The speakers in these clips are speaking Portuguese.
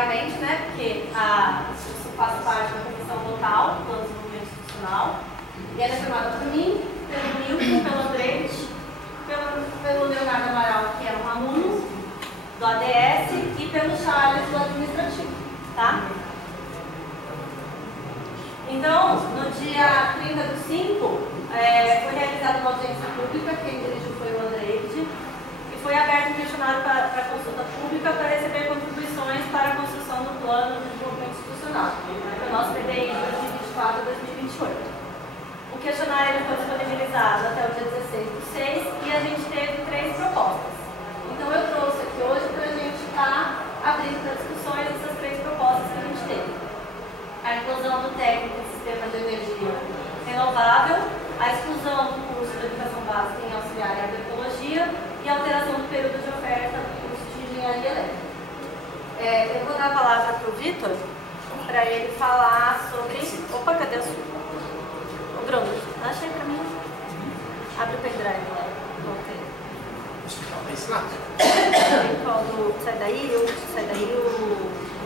primeiramente, né, porque isso faz parte da comissão local, do plano de desenvolvimento institucional, e ela é formada por mim, pelo Milton, pelo Andrei, pelo Leonardo Amaral, que é um aluno do ADS, e pelo Charles, do administrativo, tá? Então, no dia 30 do 5, foi realizada uma audiência pública, quem dirigiu foi o Andrei, e foi aberto um questionário para consulta pública para receber contribuições para a construção do plano de desenvolvimento institucional, para o nosso PDI de 2024 a 2028. O questionário ele foi disponibilizado até o dia 16 do 6 e a gente teve 3 propostas. Então eu trouxe aqui hoje para a gente estar abrindo para discussões essas 3 propostas que a gente teve. A inclusão do técnico em sistema de energia renovável, a exclusão do curso de educação básica em auxiliar em agroecologia e a alteração do período de oferta do curso de engenharia elétrica. Eu vou dar a palavra para o Vitor, para ele falar sobre... Opa, cadê a sua? O Bruno, achei para mim. Abre o pendrive lá. Sai daí, o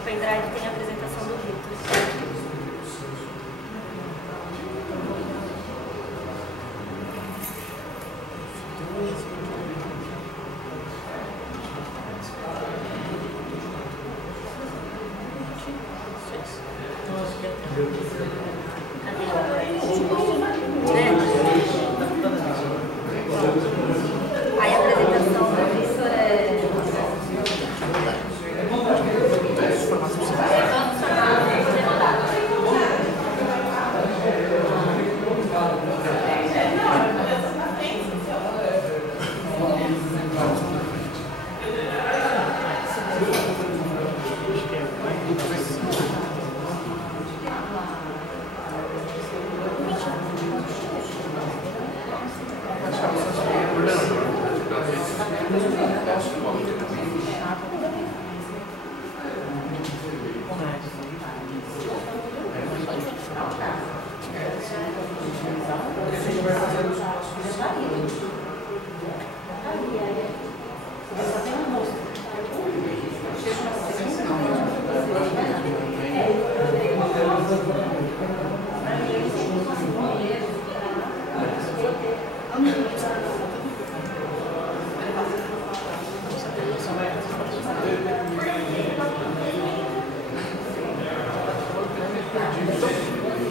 pendrive tem a apresentação do Vitor. Aí a apresentação do Vitor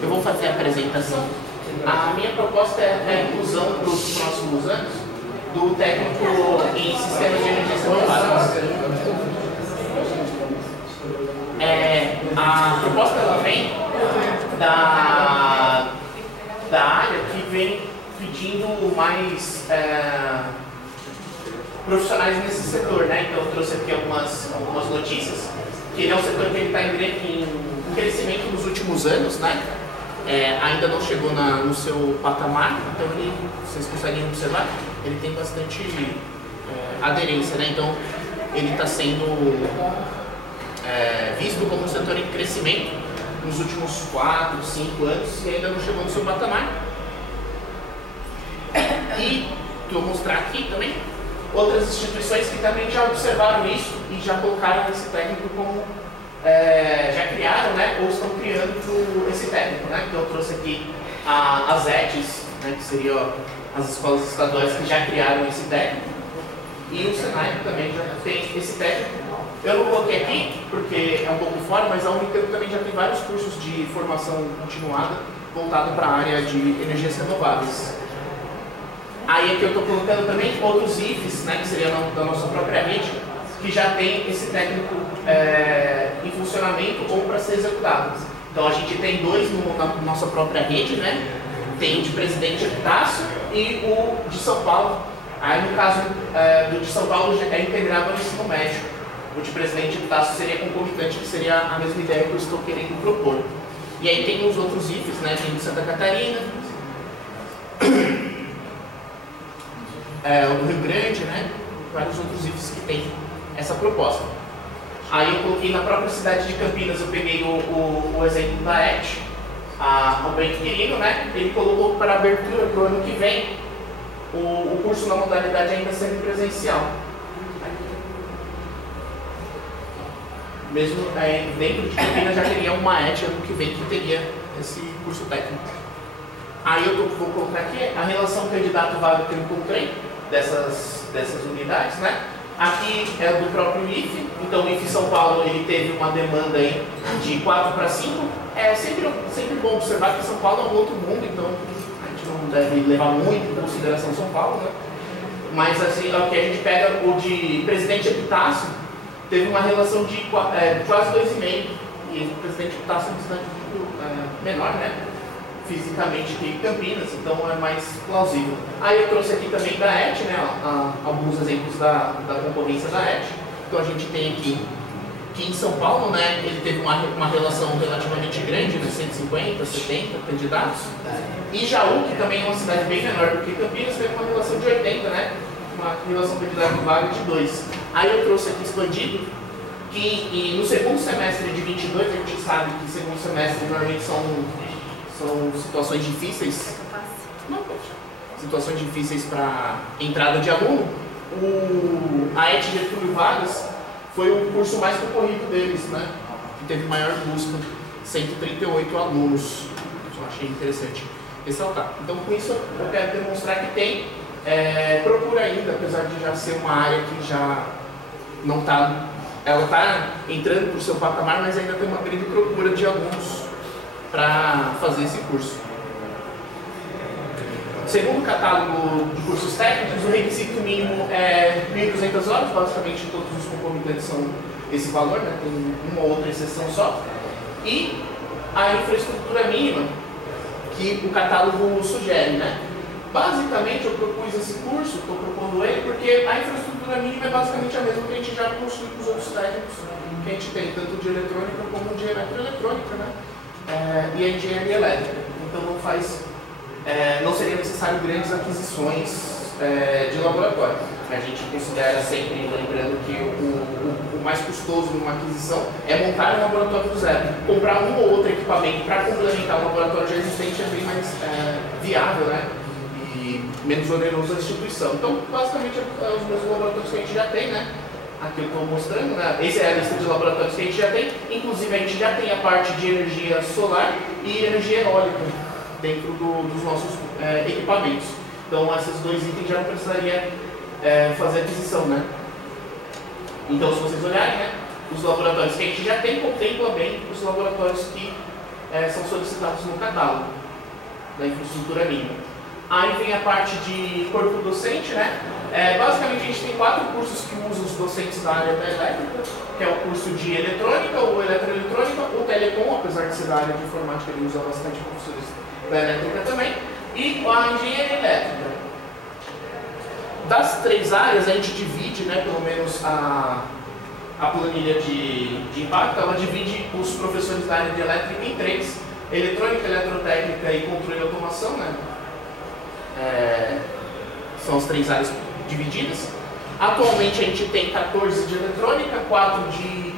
Eu vou fazer a apresentação. A minha proposta é a inclusão para os próximos anos do técnico em sistemas de energia renováveis. A proposta ela vem da área que vem pedindo mais profissionais nesse setor, né? Então eu trouxe aqui algumas notícias. Que ele é um setor que está em crescimento nos últimos anos, né? Ainda não chegou no seu patamar, então vocês conseguem observar, ele tem bastante aderência, né? Então ele está sendo visto como um setor em crescimento nos últimos 4, 5 anos e ainda não chegou no seu patamar. E vou mostrar aqui também outras instituições que também já observaram isso e já colocaram esse técnico como já criaram, né, ou estão criando esse técnico, né? Então eu trouxe aqui as ETs, né, que seriam as escolas estaduais que já criaram esse técnico, e o Senai também já tem esse técnico. Eu não coloquei aqui porque é um pouco fora, mas a Unicamp também já tem vários cursos de formação continuada voltado para a área de energias renováveis. Aí aqui eu estou colocando também outros IFES, né, que seria da nossa própria rede, que já tem esse técnico em funcionamento ou para ser executado. Então a gente tem 2 na nossa própria rede, né? Tem o de Presidente Epitácio e o de São Paulo. Aí no caso do de São Paulo é integrado ao ensino médio. O de Presidente Epitácio seria concomitante, que seria a mesma ideia que eu estou querendo propor. E aí tem os outros IFES, né? Tem o de Santa Catarina, o do Rio Grande, né? Vários outros IFES que tem essa proposta. Aí eu coloquei na própria cidade de Campinas, eu peguei o exemplo da ET, o Bento Quirino, né? Ele colocou para abertura para o ano que vem o curso na modalidade ainda semipresencial. mesmo dentro de Campinas já teria uma ET ano que vem que teria esse curso técnico. Aí eu vou colocar aqui a relação candidato-vaga que eu encontrei dessas unidades, né? Aqui é do próprio IFE, então o IFE São Paulo ele teve uma demanda aí de 4 para 5. É sempre bom observar que São Paulo é um outro mundo, então a gente não deve levar muito em consideração São Paulo, né? Mas assim, aqui a gente pega o de Presidente Epitácio, teve uma relação de quase 2,5, e o Presidente Epitácio é um distante muito menor, né? Fisicamente que Campinas, então é mais plausível. Aí eu trouxe aqui também da ET, né, alguns exemplos da concorrência da ET. Então a gente tem aqui que em São Paulo, né, ele teve uma relação relativamente grande, né, 150, 70 candidatos. E Jaú, que também é uma cidade bem menor do que Campinas, teve uma relação de 80, né, uma relação candidato-vaga de 2. Aí eu trouxe aqui expandido, que no segundo semestre de 22, a gente sabe que segundo semestre normalmente são situações difíceis. Não, situações difíceis para entrada de aluno. A ET Getúlio Vargas foi o curso mais concorrido deles, né? Que teve maior busca, 138 alunos. Isso eu achei interessante ressaltar. Então, com isso, eu quero demonstrar que tem procura ainda, apesar de já ser uma área que já não está. Ela está entrando para o seu patamar, mas ainda tem uma grande procura de alunos para fazer esse curso. Segundo o catálogo de cursos técnicos, o requisito mínimo é 1.200 horas, basicamente todos os concomitantes são esse valor, né? Tem uma ou outra exceção só. E a infraestrutura mínima que o catálogo sugere, né? Basicamente eu propus esse curso, estou propondo ele, porque a infraestrutura mínima é basicamente a mesma que a gente já possui com os outros técnicos que a gente tem, tanto de eletrônica como de eletroeletrônica, né? E a engenharia elétrica. Então não seria necessário grandes aquisições de laboratório. A gente considera sempre, lembrando que o mais custoso numa aquisição é montar um laboratório do zero. Comprar um ou outro equipamento para complementar um laboratório já existente é bem mais viável, né? E menos oneroso a instituição. Então, basicamente, os mesmos laboratórios que a gente já tem, né? Aqui eu estou mostrando, né? Essa é a lista de laboratórios que a gente já tem. Inclusive, a gente já tem a parte de energia solar e energia eólica dentro dos nossos equipamentos. Então, esses dois itens já não precisaria fazer aquisição, né? Então, se vocês olharem, né, os laboratórios que a gente já tem contempla bem os laboratórios que são solicitados no catálogo da infraestrutura mínima. Aí vem a parte de corpo docente, né? Basicamente a gente tem 4 cursos que usam os docentes da área da elétrica, que é o curso de eletrônica, ou eletroeletrônica, ou telecom, apesar de ser da área de informática, ele usa bastante professores da elétrica também, e a engenharia elétrica. Das 3 áreas a gente divide, né, pelo menos a planilha de impacto, ela divide os professores da área de elétrica em 3, eletrônica, eletrotécnica e controle e automação, né? São as 3 áreas divididas. Atualmente a gente tem 14 de eletrônica, 4 de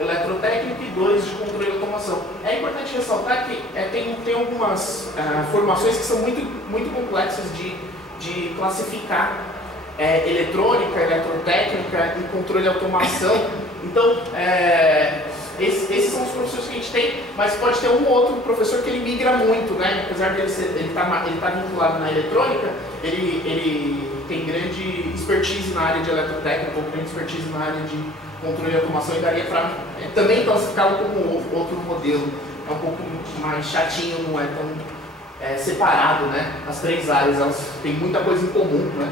eletrotécnica e 2 de controle e automação. É importante ressaltar que tem algumas formações que são muito complexas de classificar eletrônica, eletrotécnica e controle e automação. Então, esses são os professores que a gente tem, mas pode ter um ou outro professor que ele migra muito, né? Apesar de ele tá vinculado na eletrônica, ele tem grande expertise na área de eletrotécnica, ou grande expertise na área de controle e automação, e daria para também classificá-lo como outro modelo. É um pouco mais chatinho, não é tão separado, né? As 3 áreas, elas têm muita coisa em comum, né?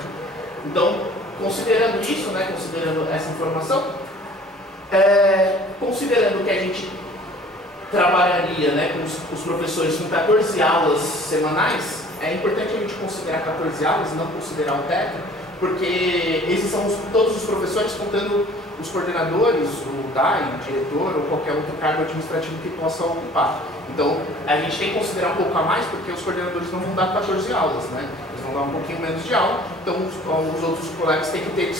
Então, considerando isso, né? Considerando essa informação, considerando que a gente trabalharia, né, com os professores com 14 aulas semanais, é importante a gente considerar 14 aulas e não considerar o técnico, porque esses são todos os professores, contando os coordenadores, o DAI, o diretor ou qualquer outro cargo administrativo que possa ocupar. Então, a gente tem que considerar um pouco a mais, porque os coordenadores não vão dar 14 aulas, né? Eles vão dar um pouquinho menos de aula, então os outros colegas têm que ter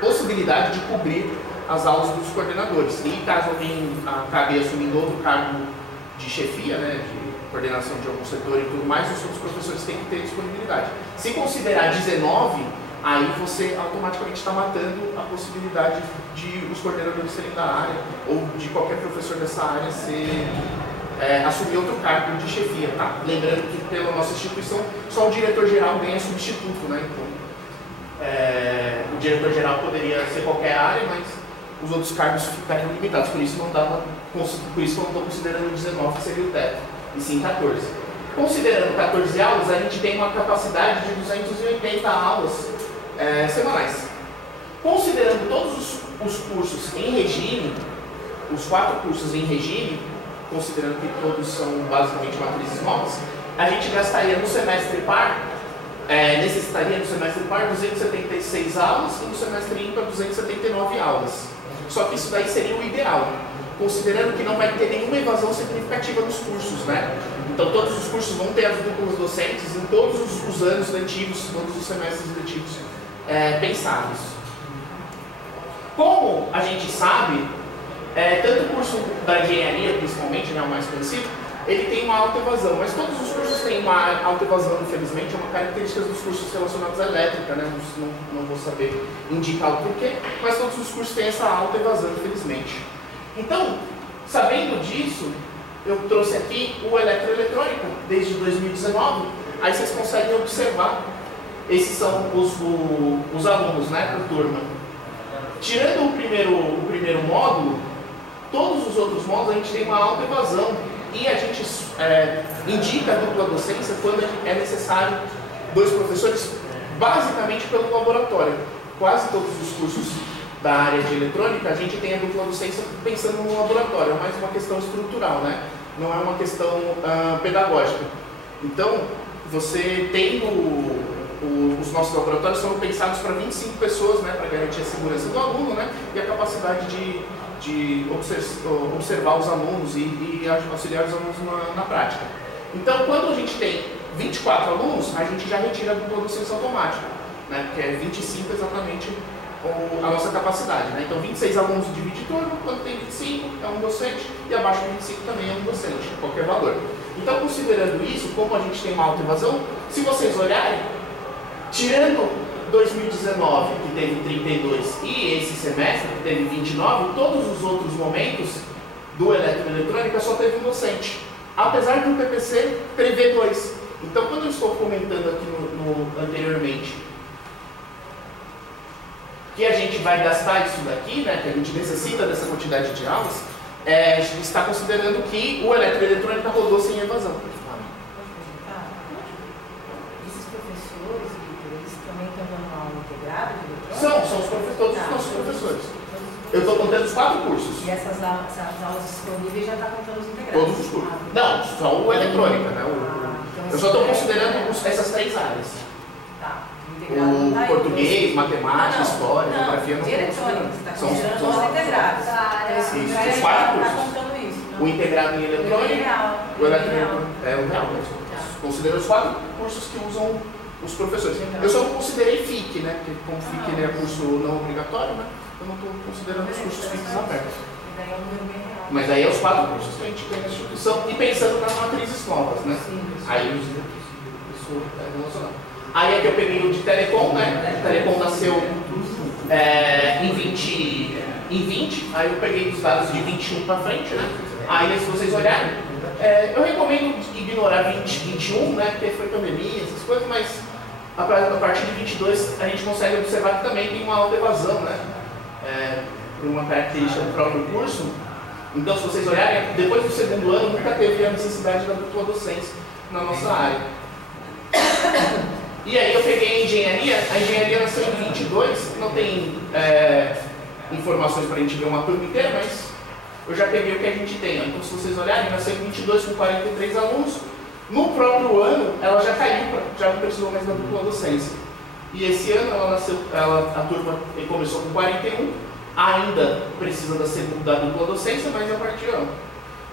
possibilidade de cobrir as aulas dos coordenadores. E caso alguém acabe assumindo outro cargo de chefia, né, de coordenação de algum setor e tudo mais, os outros professores têm que ter disponibilidade. Se considerar 19, aí você automaticamente está matando a possibilidade de os coordenadores serem da área ou de qualquer professor dessa área assumir outro cargo de chefia, tá? Lembrando que pela nossa instituição só o diretor-geral ganha substituto, né? Então, o diretor-geral poderia ser qualquer área, mas os outros cargos ficariam limitados, por isso que eu não estou considerando 19, que seria o teto, e sim 14. Considerando 14 aulas, a gente tem uma capacidade de 280 aulas semanais. Considerando todos os cursos em regime, os 4 cursos em regime, considerando que todos são basicamente matrizes novas, a gente gastaria no semestre par, necessitaria no semestre par 276 aulas e no semestre ímpar 279 aulas. Só que isso daí seria o ideal, considerando que não vai ter nenhuma evasão significativa nos cursos, né? Então todos os cursos vão ter as duplas docentes em todos os anos letivos, todos os semestres letivos pensados. Como a gente sabe, tanto o curso da engenharia, principalmente, né, o mais conhecido, ele tem uma alta evasão, mas todos os cursos têm uma alta evasão, infelizmente, é uma característica dos cursos relacionados à elétrica, né? Não vou saber indicar o porquê, mas todos os cursos têm essa alta evasão, infelizmente. Então, sabendo disso, eu trouxe aqui o eletroeletrônica desde 2019, aí vocês conseguem observar, esses são os alunos, né, por turma. Tirando o primeiro módulo, todos os outros módulos a gente tem uma alta evasão e a gente indica a dupla docência quando é necessário 2 professores, basicamente pelo laboratório. Quase todos os cursos da área de eletrônica a gente tem a dupla docência pensando no laboratório, é mais uma questão estrutural, né? Não é uma questão pedagógica. Então, você tem os nossos laboratórios foram pensados para 25 pessoas, né, para garantir a segurança do aluno, né, e a capacidade de observar os alunos e auxiliar os alunos na prática. Então, quando a gente tem 24 alunos, a gente já retira a dupla docência automática, né, que é 25 exatamente a nossa capacidade. Né? Então, 26 alunos divide turno, quando tem 25 é um docente e abaixo de 25 também é um docente, qualquer valor. Então, considerando isso, como a gente tem uma alta evasão, se vocês olharem, tirando 2019, que teve 32, e esse semestre, que teve 29, todos os outros momentos do eletroeletrônica só teve um docente. Apesar do PPC prever 2. Então, quando eu estou comentando aqui anteriormente que a gente vai gastar isso daqui, né, que a gente necessita dessa quantidade de aulas, a gente está considerando que o eletroeletrônica rodou sem evasão. São todos os nossos professores. Eu estou contando os 4 cursos. E essas aulas disponíveis já está contando os integrados? Todos os cursos. Não, só o eletrônica, né? Eu só estou considerando essas 3 áreas. Tá. O português, matemática, história, geografia não eletrônica. São os integrados. Isso, os 4 cursos. Contando isso. O integrado em eletrônica, o eletrônico é o real mesmo. Considero os 4 cursos que usam os professores. Eu só não considerei FIC, né? Porque como FIC ele é curso não obrigatório, né? Eu não estou considerando os cursos FICs abertos. Mas aí é os 4 cursos que a gente tem na instituição e pensando nas matrizes novas, né? Aí isso é relacionado. Aí é que eu peguei o de telecom, né? O telecom nasceu em 20, aí eu peguei os dados de 21 para frente, né? Aí se vocês olharem, eu recomendo ignorar 20, 21, né? Porque foi pandemia, essas coisas, mas a partir de 22 a gente consegue observar que também tem uma alta evasão, né? Por uma característica do próprio curso. Então, se vocês olharem, depois do 2º ano nunca teve a necessidade da dupla docência na nossa área. E aí eu peguei a engenharia nasceu em 22, não tem informações para a gente ver uma turma inteira, mas eu já peguei o que a gente tem. Então, se vocês olharem, nasceu em 22 com 43 alunos. No próprio ano, ela já caiu, já não precisou mais da dupla docência. E esse ano, a turma começou com 41, ainda precisa da dupla docência, mas a partir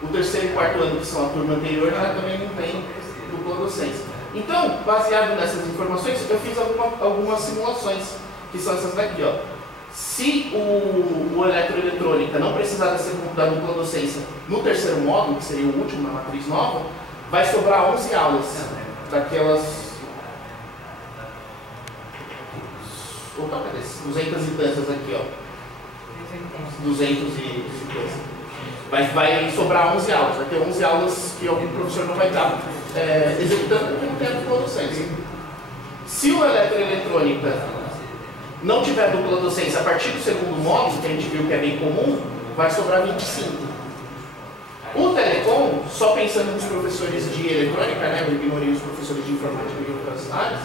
o 3º e 4º ano, que são a turma anterior, já também não tem dupla docência. Então, baseado nessas informações, eu fiz algumas simulações, que são essas daqui, ó. Se o eletroeletrônica não precisar da dupla docência no 3º módulo, que seria o último na matriz nova, vai sobrar 11 aulas daquelas. voltar para esses 200 e tantas aqui, ó. 200 e coisa. Vai sobrar 11 aulas, vai ter 11 aulas que algum professor não vai estar executando porque não tem a dupla docência. Se o eletroeletrônica não tiver dupla docência a partir do segundo módulo, que a gente viu que é bem comum, vai sobrar 25. O telecom, só pensando nos professores de eletrônica, né, eu ignorei os professores de informática e outras áreas,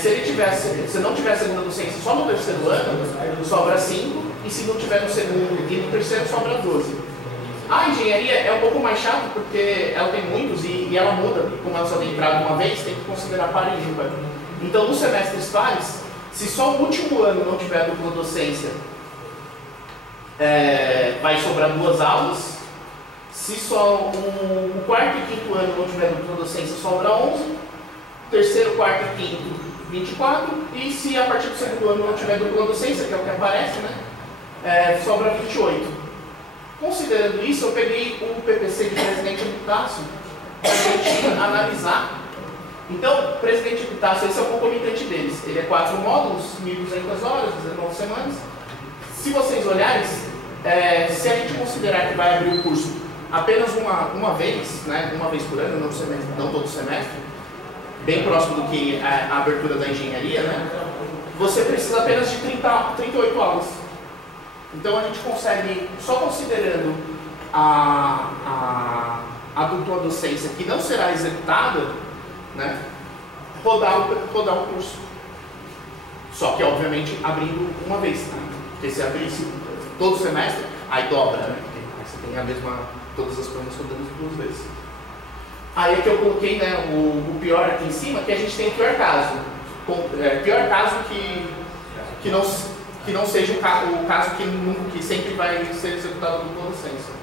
se não tiver segunda docência só no terceiro ano, sobra 5, e se não tiver no segundo e no terceiro, sobra 12. A engenharia é um pouco mais chato porque ela tem muitos e ela muda, como ela só tem entrado uma vez, tem que considerar par e ímpar. Então, nos semestres pares, se só o último ano não tiver dupla docência, vai sobrar 2 aulas. Se só o quarto e quinto ano não tiver dupla docência, sobra 11. Terceiro, quarto e quinto, 24. E se a partir do segundo ano não tiver dupla docência, que é o que aparece, né, sobra 28. Considerando isso, eu peguei o PPC de Presidente Epitácio para a gente analisar. Então, Presidente Epitácio, esse é o concomitante deles. Ele é 4 módulos, 1.200 horas, 19 semanas. Se vocês olharem, se a gente considerar que vai abrir o curso apenas uma vez, né, uma vez por ano, não todo semestre, bem próximo do que a abertura da engenharia, né, você precisa apenas de 38 aulas. Então a gente consegue, só considerando a dupla docência que não será executada, né, rodar o curso. Só que, obviamente, abrindo uma vez. Né? Porque se abrisse todo semestre, aí dobra, né? Aí você tem todas as provas rodando 2 vezes. Aí é que eu coloquei, né, o pior aqui em cima, que a gente tem o pior caso. Pior caso que não seja o caso que sempre vai ser executado dupla docência.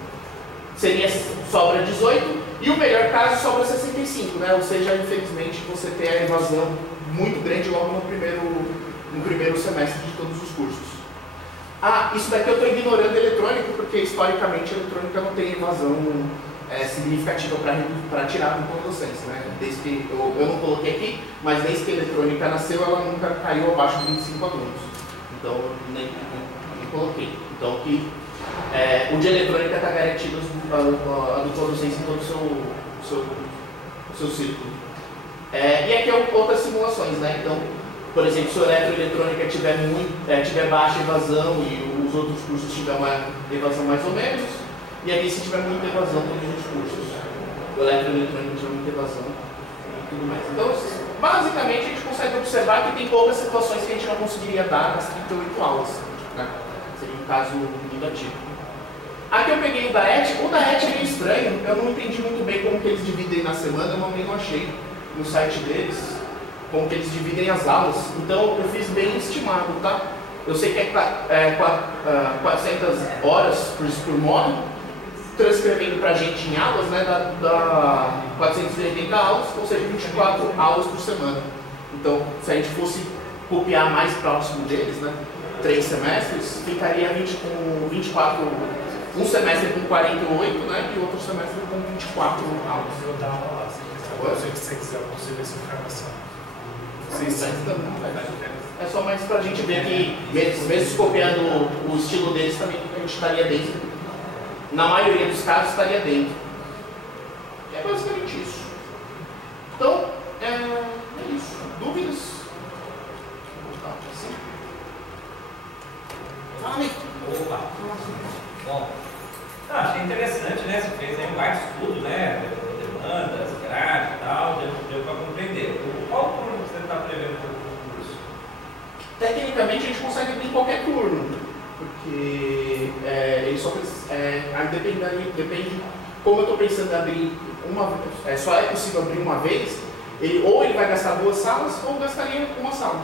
Seria sobra 18 e o melhor caso sobra 65, né? Ou seja, infelizmente você tem a evasão muito grande logo no primeiro semestre de todos os cursos. Isso daqui eu estou ignorando eletrônica, porque historicamente a eletrônica não tem evasão significativa para tirar a dupla docência, né? Desde que eu não coloquei aqui, mas desde que a eletrônica nasceu, ela nunca caiu abaixo de 25 alunos. Então, nem coloquei. Então, o de eletrônica está garantido a dupla docência em todo o seu círculo. E aqui outras simulações, né? Então, por exemplo, se o eletroeletrônica tiver baixa evasão e os outros cursos tiverem uma evasão mais ou menos, e aqui se tiver muita evasão, todos os cursos. O eletroeletrônica tiver muita evasão e tudo mais. Então, basicamente, a gente consegue observar que tem poucas situações que a gente não conseguiria dar nas 38 aulas. Né? Seria um caso negativo. Aqui eu peguei o da ET. O da ET é meio estranho. Eu não entendi muito bem como que eles dividem na semana. Eu não achei no site deles como que eles dividem as aulas. Então, eu fiz bem estimado, tá? Eu sei que é 400 horas por módulo. Transcrevendo para a gente em aulas, né, dá 480 aulas, ou seja, 24 aulas por semana. Então, se a gente fosse copiar mais próximo deles, né, 3 semestres, ficaria com 24, um semestre com 48, né, e outro semestre com 24 aulas. Eu vou dar uma lá, se você quiser, eu consigo essa informação. É só mais para a gente ver que, mesmo copiando o estilo deles, também a gente estaria dentro. Na maioria dos casos estaria dentro. É basicamente isso. Então, é isso. Dúvidas? Vou voltar assim. Fala. Opa! Bom, achei interessante, né? Você fez aí um baita estudo, né? Demandas, gráfico e tal, deu para compreender. Qual turno você está prevendo para o curso? Tecnicamente a gente consegue abrir em qualquer turno. Porque ele só depende como eu estou pensando em abrir só é possível abrir uma vez, ou ele vai gastar 2 salas ou gastaria uma sala.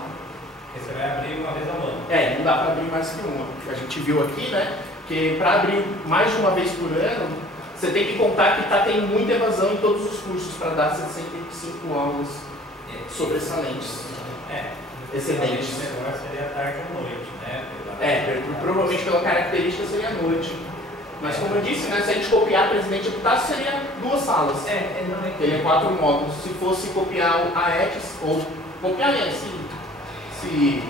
E você vai abrir uma vez ao ano? Não dá para abrir mais que uma. A gente viu aqui, né, que para abrir mais de uma vez por ano, você tem que contar que tem muita evasão em todos os cursos para dar 65 aulas sobressalentes. Excelentes. O melhor seria tarde ou noite, né? Provavelmente pela característica seria a noite. Mas como eu disse, né, se a gente copiar Presidente Epitácio, seria 2 salas. Ele é 4 módulos. Se fosse copiar a ETS, ou copiar, se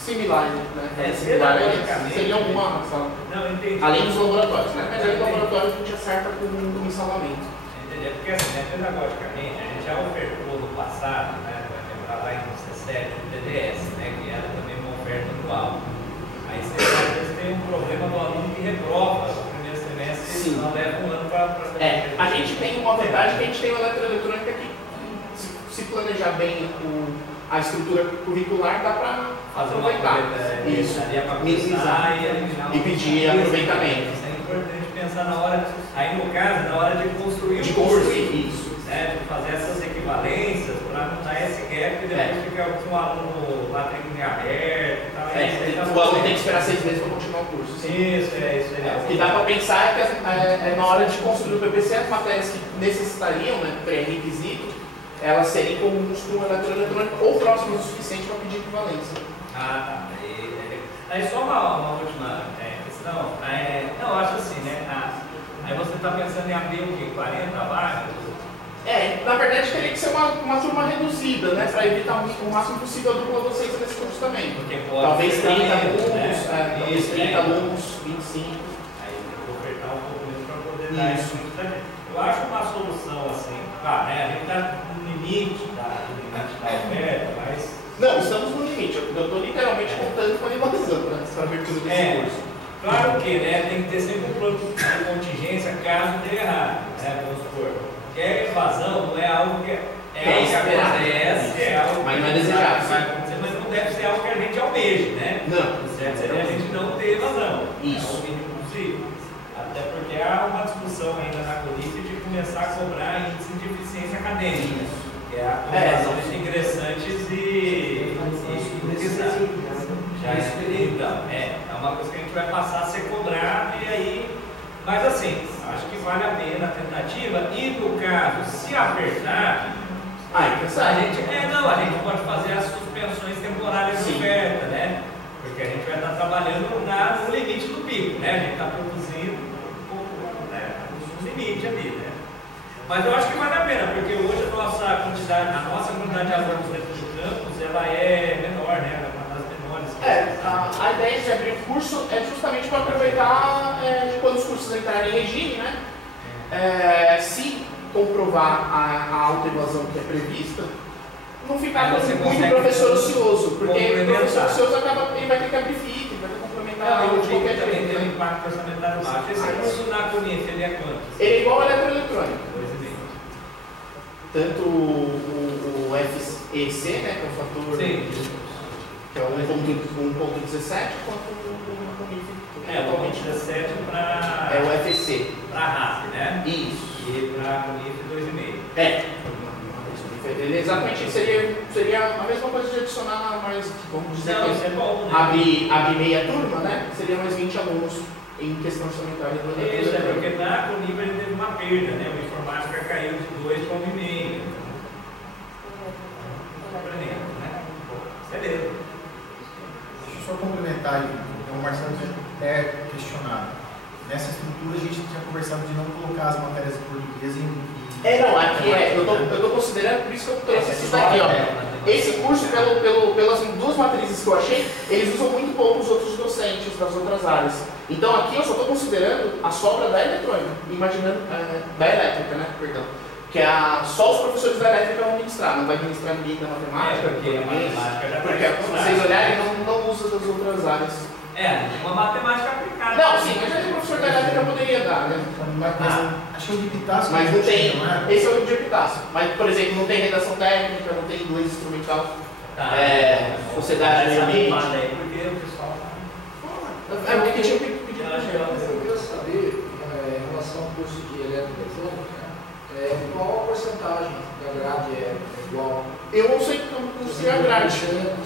similares, né? Pedagogicamente. Seria uma sala. Não, entendi. Além dos laboratórios, né? Mas aí no laboratório a gente acerta com o ensalamento. Entendi. Porque assim, né, pedagogicamente, a gente já ofertou no passado, né? Vai lembrar lá em C7, o TDS, né? Que era também uma oferta anual. Aí você às vezes tem um problema do aluno que reprova no primeiro semestre e não leva um ano para a gente tem uma vantagem que a gente tem uma eletroeletrônica que, se planejar bem a estrutura curricular, dá para aproveitar. Isso, minimizar e pedir aproveitamento. Isso é importante pensar na hora, aí no caso, na hora de construir De o curso. construir isso. Né, de fazer essas equivalências para não dar esse gap e depois ficar com o aluno matrícula aberto e tal. O aluno tem que esperar 6 meses para continuar o curso. Isso aí. O que dá para pensar é que na hora de construir o PPC, as matérias que necessitariam, né, pré-requisito, elas serem comuns para o eletroeletrônico ou próximas o suficiente para pedir equivalência. Ah, tá. Aí só uma última questão. Não, eu acho assim, né? Aí você está pensando em abrir o quê? 40 vagas? Na verdade teria que ser uma turma reduzida, né? Para evitar o máximo possível a dupla docência nesse curso também. Talvez 30 alunos, talvez 30 alunos, 25. Aí tem que ofertar um pouco mesmo para poder dar isso. Eu acho uma solução assim, né? A gente está no limite da oferta, mas. Não, estamos no limite. Eu estou literalmente contando com a animação para a abertura desse curso. Claro que, né, tem que ter sempre um plano de contingência caso dê errado, né? Vamos supor. Qualquer evasão não é algo que acontece, é algo mas não é desejável, vai acontecer, mas não deve ser algo que a gente almeje, né? Não. O certo seria a gente não ter evasão. Isso. O mínimo possível. Até porque há uma discussão ainda na Conif de começar a cobrar índice de eficiência acadêmica, que é a combinação de ingressantes e já então, é uma coisa que a gente vai passar a ser cobrado e aí, mas assim, acho que vale a pena a tentativa e no caso, se apertar, a gente pode fazer as suspensões temporárias de oferta, né? Porque a gente vai estar trabalhando no limite do pico, né? A gente está produzindo no limite ali, né? Mas eu acho que vale a pena, porque hoje a nossa quantidade de alunos dentro do campus, ela é menor, né? A ideia de abrir o curso é justamente para aproveitar quando os cursos entrarem em regime, né? Se comprovar a autoevasão que é prevista, não ficar com muito professor ocioso, porque o professor ocioso ele vai ter que abrir FIC, vai ter que complementar de qualquer jeito. Também tem um impacto orçamentário baixo. Esse curso na Conif, ele é quanto? Ele é igual ao eletroeletrônico. 2,5. Tanto o FEC, né, que é o fator... Sim. Que é 1.17, quanto o Conif. O 1.17 para... É o FEC. Para a RAF, né? Isso. E para a Conif 2,5. Exatamente, seria a mesma coisa de adicionar mais, vamos dizer, abrir meia turma, né? Seria mais 20 alunos em questão orçamentária do Isso, porque na Conif ele teve uma perda, né? O informática caiu de 2 para 1,5. Beleza. Deixa eu só complementar aí, o Marcelo até questionado. Nessa estrutura a gente tinha conversado de não colocar as matérias de português em... eu estou considerando, por isso que eu trouxe esses daqui, ó. Esse curso, pelas duas matrizes que eu achei, eles usam muito pouco os outros docentes das outras áreas. Então aqui eu só estou considerando a sobra da eletrônica, imaginando, da elétrica, né, perdão. Que só os professores da elétrica vão ministrar, não vai ministrar ninguém da matemática, porque a matemática já porque se vocês olharem, não usa das outras áreas. Uma matemática aplicada. Não, sim, mas aí o professor da elétrica poderia dar, né? Acho que o de Epitácio... Mas não tem, esse é o de Epitácio. Mas, por exemplo, não tem redação técnica, não tem inglês instrumental, sociedade de meio ambiente. Porque o pessoal... porque tinha que pedir pra gente. Eu queria saber, em relação ao curso de eletroeletrônica, qual a porcentagem da grade é igual? Eu não sei como construir a grade.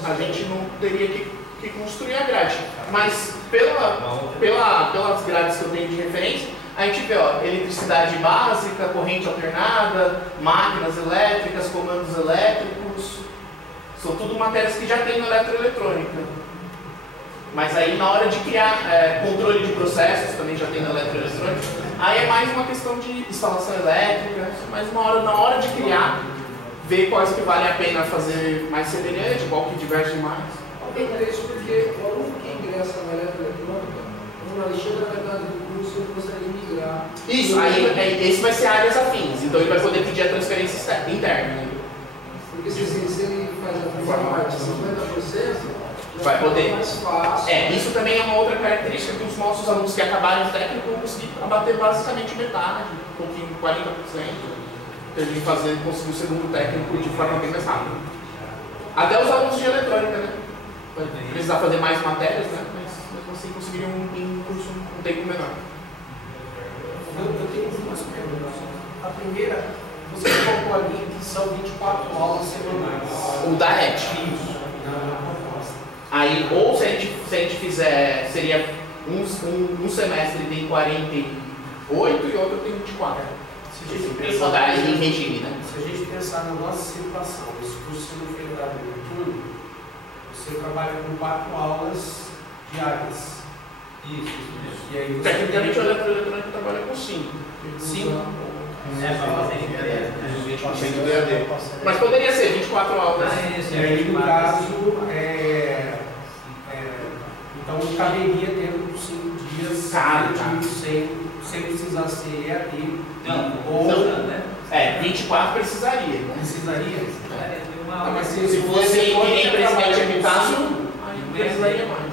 A gente não teria que construir a grade. Mas pelas grades que eu tenho de referência, a gente vê, ó, eletricidade básica, corrente alternada, máquinas elétricas, comandos elétricos. São tudo matérias que já tem no eletroeletrônica. Mas aí na hora de criar controle de processos, também já tem no eletroeletrônica. Aí é mais uma questão de instalação elétrica, mas na hora de criar, ver quais que vale a pena fazer mais semelhante, qual que diverge mais. Alguém teria isso por Porque o aluno que ingressa na eletroeletrônica, quando ele chega na metade do curso, ele gostaria de migrar. Isso, aí esse vai ser áreas afins, então ele vai poder pedir a transferência interna. Porque se ele faz a transferência de 50%, vai poder. Mais fácil. Isso também é uma outra característica que os nossos alunos que acabaram o técnico vão conseguir abater basicamente metade, um pouquinho, 40%. A gente conseguir o segundo técnico de forma bem mais rápida. Até os alunos de eletrônica, né? Vai precisar fazer mais matérias, né? Mas mesmo assim conseguiriam um curso um tempo menor. Eu tenho duas perguntas. A primeira, você colocou ali que são 24 aulas semanais. O da RET. Isso, na proposta. Aí, ou se a gente fizer, seria um semestre tem 48 e outro tem 24. Se a gente Pensar pensar em regime, né? Se a gente pensar na nossa situação, esse curso sendo federado no turno, você trabalha com 4 aulas diárias. Isso. E aí você Tecnicamente o eletrônico trabalha com 5. 5. Para fazer diferença. Mas poderia ser 24 aulas. E aí, no caso, então caberia dentro dos 5 dias sem precisar ser EAD. Não, né? 24 precisaria. Né? Precisaria? Mas Se fosse nem presidente Epitácio, aí precisaria mais.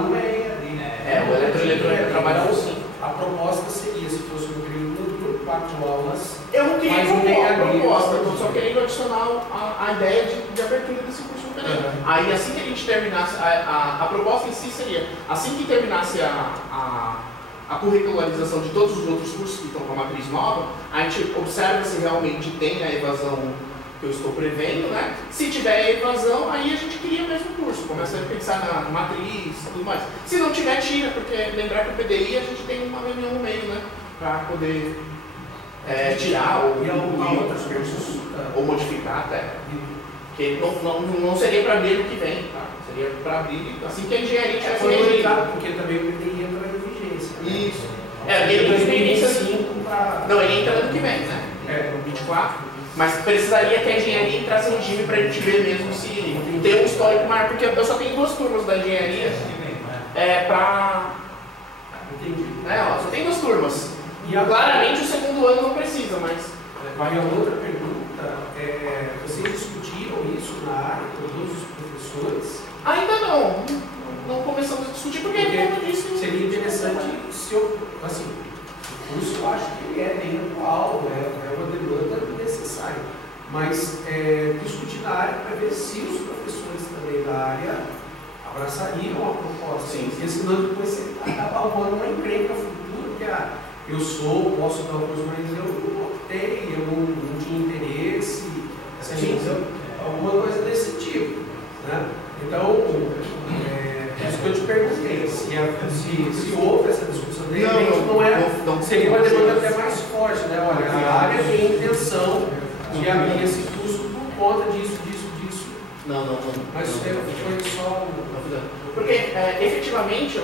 Uma é EAD, né? O eletrônico trabalha com 5. A proposta seria, se fosse no período noturno, 4 aulas. Eu não queria Mas não tem a proposta, agrego. eu só queria adicionar a ideia de abertura desse curso também. Aí assim que a gente terminasse, a proposta em si seria, assim que terminasse a curricularização de todos os outros cursos que estão com a matriz nova, a gente observa se realmente tem a evasão que eu estou prevendo, né? Se tiver evasão, aí a gente cria o mesmo curso, começa a pensar na matriz e tudo mais. Se não tiver, tira, porque lembrar que o PDI a gente tem uma reunião no meio, né? Para poder tirar ou incluir outros cursos, ou modificar até. Porque não seria para abrir o que vem, tá? Seria para abrir assim que a engenharia tivesse regido. Porque também o PDI entra em vigência. Né? Isso. Ele entra em vigência assim. Não, ele entra ano que vem, né? No 24. Mas precisaria que a engenharia entrasse em regime para a gente ver mesmo se tem um histórico maior, porque eu só tenho 2 turmas da engenharia Entendi. só tem 2 turmas. E a Claramente o segundo ano não precisa, mas. Aí a outra pergunta vocês discutiram isso na área com todos os professores? Ainda não começamos a discutir, porque como eu disse. Seria interessante se eu, assim, o curso eu acho que ele é bem atual, é uma demanda necessária. Mas discutir na área para ver se os professores também da área abraçariam a proposta. Sim. Porque senão depois você acaba arrumando uma encrenca futura, que posso dar o curso, mas eu não optei, eu não tinha interesse, alguma coisa desse tipo. Né? Então, é isso que eu te perguntei, se houve essa discussão, de repente não seria uma demanda até mais forte, né? Olha, a área tem intenção de abrir esse curso por conta disso. Não. Mas foi só Porque efetivamente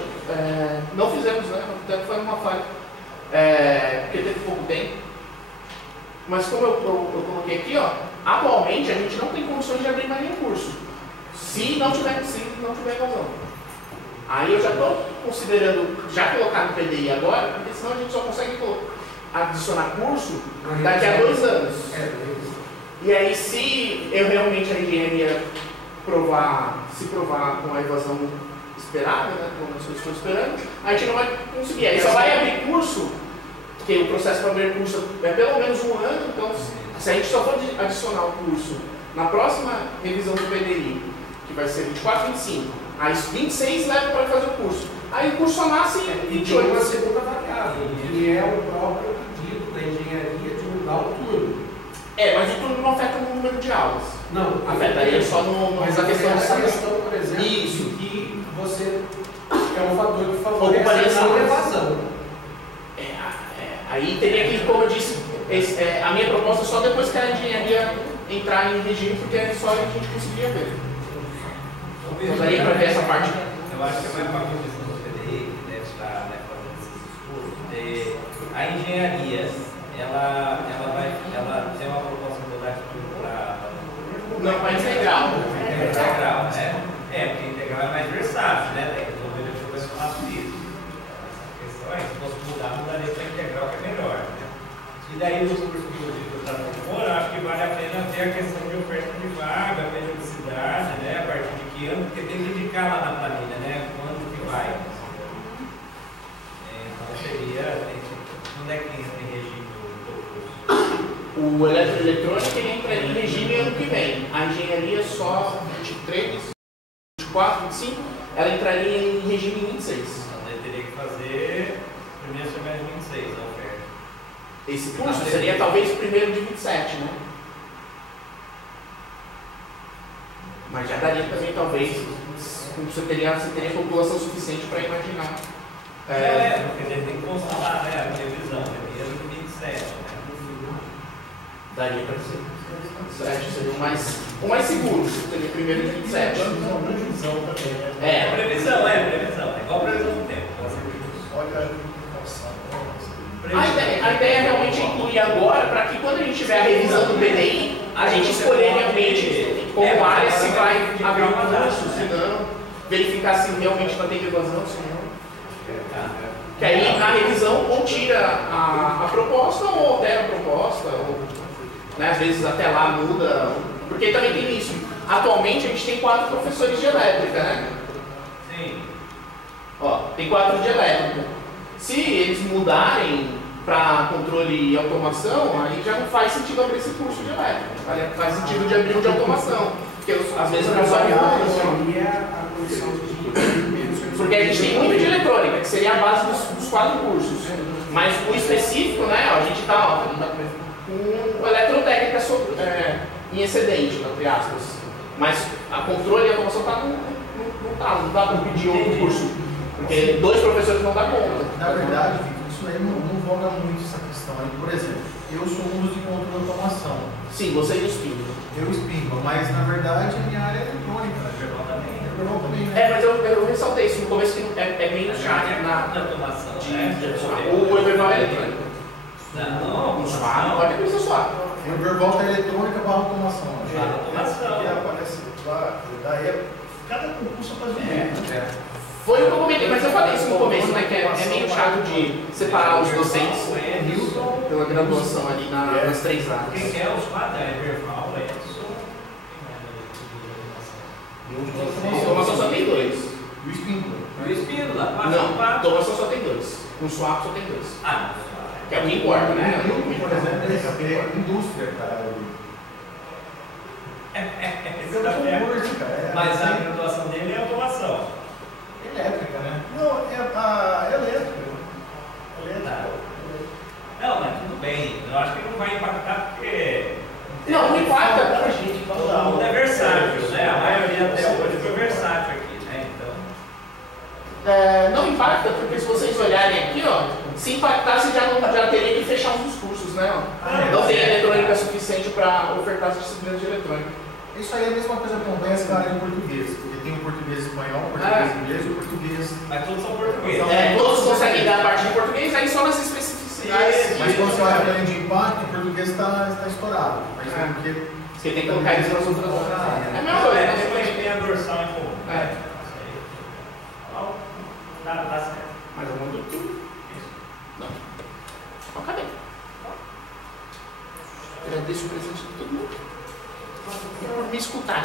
não fizemos, né? Até foi uma falha. Porque teve pouco tempo. Mas como eu coloquei aqui, atualmente a gente não tem condições de abrir mais nenhum curso. Se não tiver evasão. Aí eu já estou considerando já colocar no PDI agora, porque senão a gente só consegue adicionar curso daqui a 2 anos. E aí se eu realmente a engenharia se provar com a evasão esperada, né, como as pessoas estão esperando, a gente não vai conseguir. Aí só vai abrir curso, porque o processo para abrir curso é pelo menos 1 ano, então se a gente só for adicionar o curso na próxima revisão do PDI, que vai ser 24, 25, aí 26 leva para fazer o curso. Aí o curso só nasce em 28. E tem uma segunda variável, que é o próprio pedido da engenharia de mudar o turno. Mas o turno não afeta no número de aulas. Não, afetaria só mas na questão essa questão, por exemplo, isso, que você é um fator que favorece a evasão. Aí teria que, como eu disse, a minha proposta é só depois que a engenharia entrar em regime, porque é só a gente conseguiria ver. Gostaria para ver essa parte. Eu acho que é mais para a questão do PDI, que deve estar fazendo esses estudos. A engenharia, ela tem uma proposta de mudar de tudo para. Não, para integral. Integral, né? Porque integral é mais versátil. sabe, né? Daí resolver ele vai falar sobre isso. A questão é, se fosse mudar, mudaria para integral, que é melhor, né? E daí os cursos que eu estava propondo, eu acho que vale a pena ver a questão de oferta de vaga, periodicidade, né? A partir de que ano, porque tem que indicar lá na planilha, né? Quando que vai. Então seria, onde é que entra em regime do curso? O eletroeletrônico ele entra em regime ano que vem. A engenharia só 23, 24, 25, ela entraria em regime 26. Então ele teria que fazer primeiro semestre de 26, a oferta. Esse curso seria talvez o primeiro de 27, né? Mas já daria também, talvez, você teria população suficiente para imaginar. Porque ele tem que constar lá, né? A previsão, primeiro de 27, né? Daria para ser. 27 seria o mais seguro, seria primeiro de 27. Uma previsão também, né? É previsão. É igual a previsão do tempo. Olha a ideia realmente é incluir agora, para que quando a gente tiver a revisão do BDI, a gente escolher realmente como área se vai abrir um curso, se não, verificar se realmente está tendo evasão, se não. Que aí na revisão ou tira a proposta ou altera a proposta, ou, né, às vezes até lá muda, porque também tem isso. Atualmente a gente tem 4 professores de elétrica, né? Sim. Ó, tem 4 de elétrica. Se eles mudarem para controle e automação, aí já não faz sentido abrir esse curso de elétrica. Faz sentido de abrir o de automação. Porque às vezes o pessoal porque a gente tem muito de eletrônica, que seria a base dos 4 cursos. Mas o específico, né, ó, a gente está com eletrotécnica em excedente, entre aspas. Mas a controle e a automação não dá para pedir outro curso. Porque 2 professores não dá conta. Na verdade, isso aí não voga muito essa questão aí. Por exemplo, eu sou um dos de controle de automação. Sim, você e o Espírito. Eu espirro, mas na verdade a minha área é eletrônica. Eu também, né? Mas eu ressaltei isso no começo, que é meio chato na automação. O Everval é eletrônico. Não, o SWAP, pode ser o SWAP. O Everval é eletrônica para automação. Automação. Que aparece lá, da época. Cada concurso faz um Foi o que eu comentei, mas eu falei isso no começo, né? Que é meio chato de separar os docentes pela graduação ali nas 3 áreas. Quem quer os 4 é Everval, Automação só tem 2. E o Espíndola. E o Espíndola? Não, automação só tem 2. Com SWAP só tem 2. Que é o que importa, né? Por exemplo, é indústria, cara. Mas a graduação dele é automação. Elétrica, né? Não, é a elétrica. Não, mas tudo bem. Eu acho que não vai impactar porque... Não impacta. A gente Todo mundo é versátil, né? A maioria até hoje foi versátil aqui, né? Então... Não impacta, porque se vocês olharem aqui, ó, se impactasse já teria que fechar um dos cursos, né? Não tem eletrônica suficiente para ofertar as disciplinas de eletrônica. Isso aí é a mesma coisa que acontece com a área de português, porque tem o português espanhol, o português inglês e o português. Mas todos são portugueses. Todos conseguem dar a parte de português, aí só nas especificidades. Mas quando você olha para além de impacto, o português está estourado. Mas porque você tem que colocar isso nas outras áreas. É a mesma coisa. Depois tem a dorsal em comum. Tá certo. Mas eu mando tudo. Não. Então, cadê? Agradeço o presente de todo mundo. Por me escutar.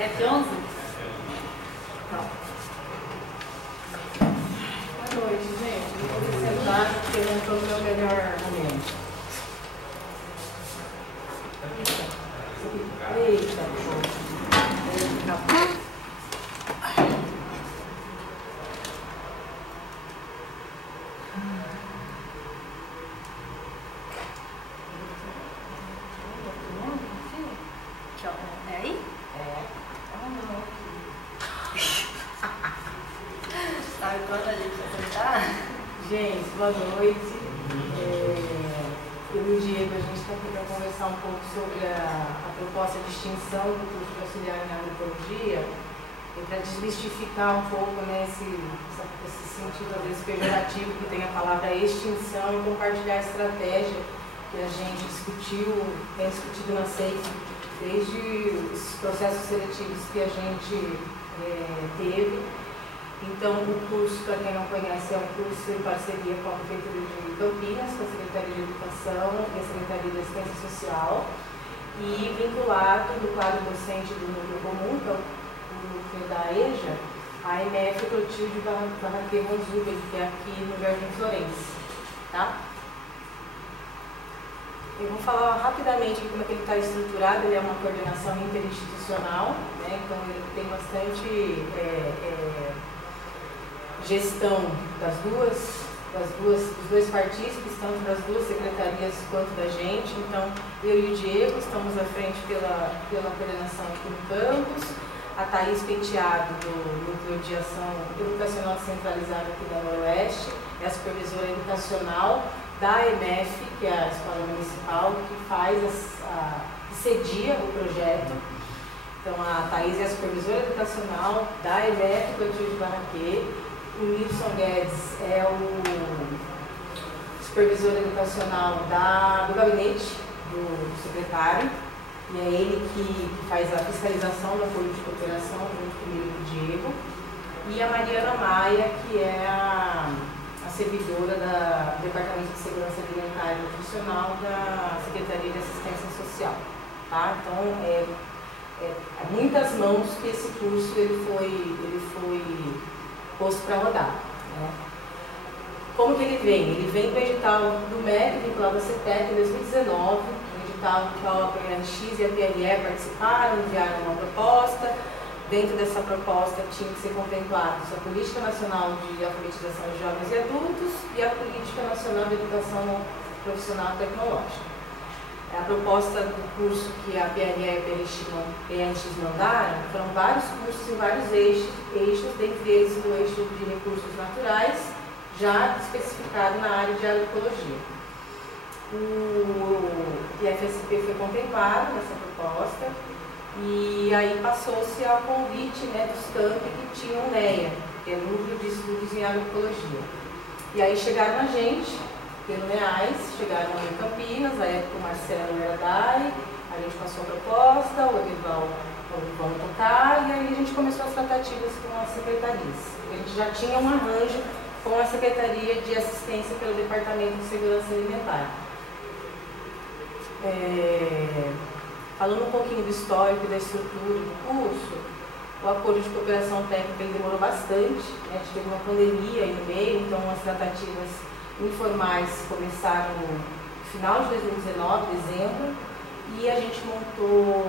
F11? Boa noite, gente. Eu vou sentar porque eu não estou no meu melhor momento. Eita, boa noite. Eu e o Diego, a gente está aqui para conversar um pouco sobre a proposta de extinção do curso de auxiliar em agroecologia e para desmistificar um pouco, né, esse sentido, às vezes, pejorativo que tem a palavra extinção e compartilhar a estratégia que a gente tem discutido na SEIC desde os processos seletivos que a gente teve. Então, o curso, para quem não conhece, é um curso em parceria com a Prefeitura de Campinas, com a Secretaria de Educação e a Secretaria de Assistência Social, e vinculado no quadro docente do Núcleo Comum, que é o núcleo da EJA, a MF Clotilde Barraqueiro Zubel, que é aqui no Jardim Florense. Tá? Eu vou falar rapidamente como é que ele está estruturado. Ele é uma coordenação interinstitucional, né? Então ele tem bastante gestão dos dois partícipes, tanto das duas secretarias quanto da gente. Então, eu e o Diego estamos à frente pela coordenação aqui no campus, a Thaís Penteado, do Núcleo de Ação Educacional Centralizada aqui da Noroeste, é a supervisora educacional da EMF, que é a Escola Municipal, que cedia o projeto. Então, a Thaís é a supervisora educacional da EMF Clotilde Barraqueiro. O Nilson Guedes é o supervisor educacional do gabinete do secretário, e é ele que faz a fiscalização do acordo de cooperação junto comigo e o Diego. E a Mariana Maia, que é a servidora do Departamento de Segurança Alimentar e Nutricional da Secretaria de Assistência Social. Tá? Então, há muitas mãos que esse curso ele foi posto para rodar. Né? Como que ele vem? Ele vem do edital do MEC, vinculado à CETEC, em 2019, um edital que a OPRX e a PRE participaram, enviaram uma proposta. Dentro dessa proposta tinha que ser contemplados a Política Nacional de Alfabetização de Jovens e Adultos e a Política Nacional de Educação Profissional e Tecnológica. A proposta do curso que a PRE e a PRX mandaram foram vários cursos em vários eixos, dentre eles o eixo de recursos naturais, já especificado na área de agroecologia. O IFSP foi contemplado nessa proposta e aí passou-se ao convite, né, dos campi que tinham NEA, que é o Núcleo de Estudos em Agroecologia. E aí chegaram a gente, pelo NEAIS, chegaram em Campinas, na época o Marcelo era DAI, a gente passou a proposta, o Edival vamos tocar, e aí a gente começou as tratativas com as secretarias. A gente já tinha um arranjo com a Secretaria de Assistência pelo Departamento de Segurança Alimentar. Falando um pouquinho do histórico e da estrutura do curso, o acordo de cooperação técnica ele demorou bastante, né? A gente teve uma pandemia aí no meio, então as tratativas informais começaram no final de 2019, dezembro, e a gente montou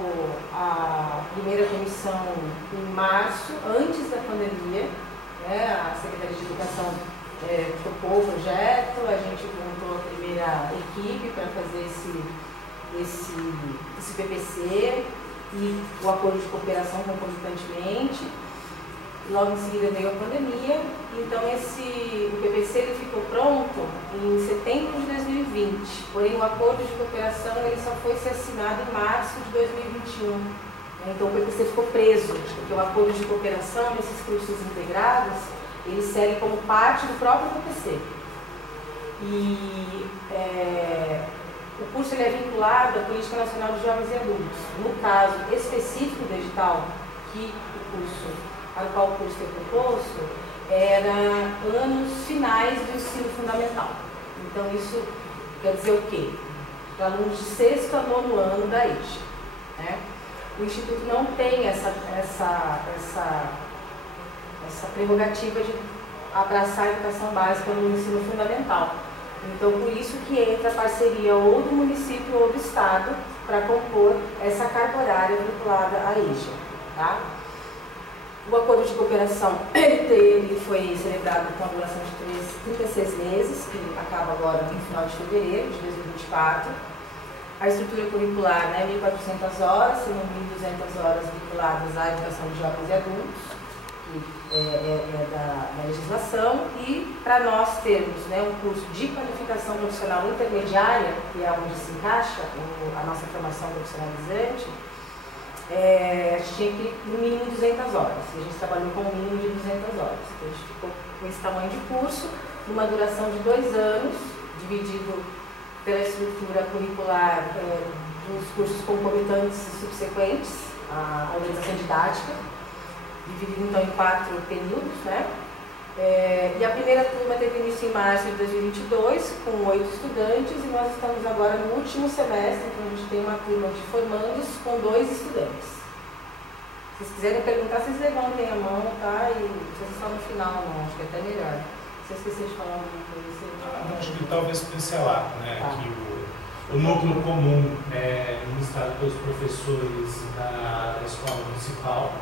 a primeira comissão em março, antes da pandemia, né? A Secretaria de Educação topou o projeto, a gente montou a primeira equipe para fazer esse PPC e o acordo de cooperação concomitantemente. Logo em seguida veio a pandemia, então o PPC ele ficou pronto em setembro de 2020, porém o acordo de cooperação ele só foi ser assinado em março de 2021. Então o PPC ficou preso, porque o acordo de cooperação, nesses cursos integrados, ele segue como parte do próprio PPC. E o curso ele é vinculado à Política Nacional de Jovens e Adultos. No caso específico do edital, para o qual o curso foi proposto, era anos finais do ensino fundamental. Então isso quer dizer o quê? Para alunos de 6º a 9º ano da EJA. Né? O Instituto não tem essa prerrogativa de abraçar a educação básica no ensino fundamental. Então, por isso que entra a parceria ou do município ou do estado para compor essa carga horária vinculada à EJA. Tá? O acordo de cooperação ele foi celebrado com a duração de 36 meses, que acaba agora no final de fevereiro de 2024. A estrutura curricular, né, 1.400 horas, sendo 1.200 horas vinculadas à educação de jovens e adultos. que é da legislação, e para nós termos, né, um curso de qualificação profissional intermediária, que é onde se encaixa a nossa formação profissionalizante, a gente tinha que ir no mínimo 200 horas, e a gente trabalhou com um mínimo de 200 horas. Então a gente ficou com esse tamanho de curso, numa duração de 2 anos, dividido pela estrutura curricular dos cursos concomitantes e subsequentes, a organização didática, dividido então em 4 períodos, né? E a primeira turma teve início em março de 2022, com 8 estudantes, e nós estamos agora no último semestre, então a gente tem uma turma de formandos com 2 estudantes. Se vocês quiserem perguntar, vocês levantem a mão, tá? E vocês só no final, não, acho que é até melhor. Se eu esquecer de falar alguma coisa, você... Acho que talvez pincelar, né? Tá. Que o núcleo comum é ministrado pelos professores da escola municipal,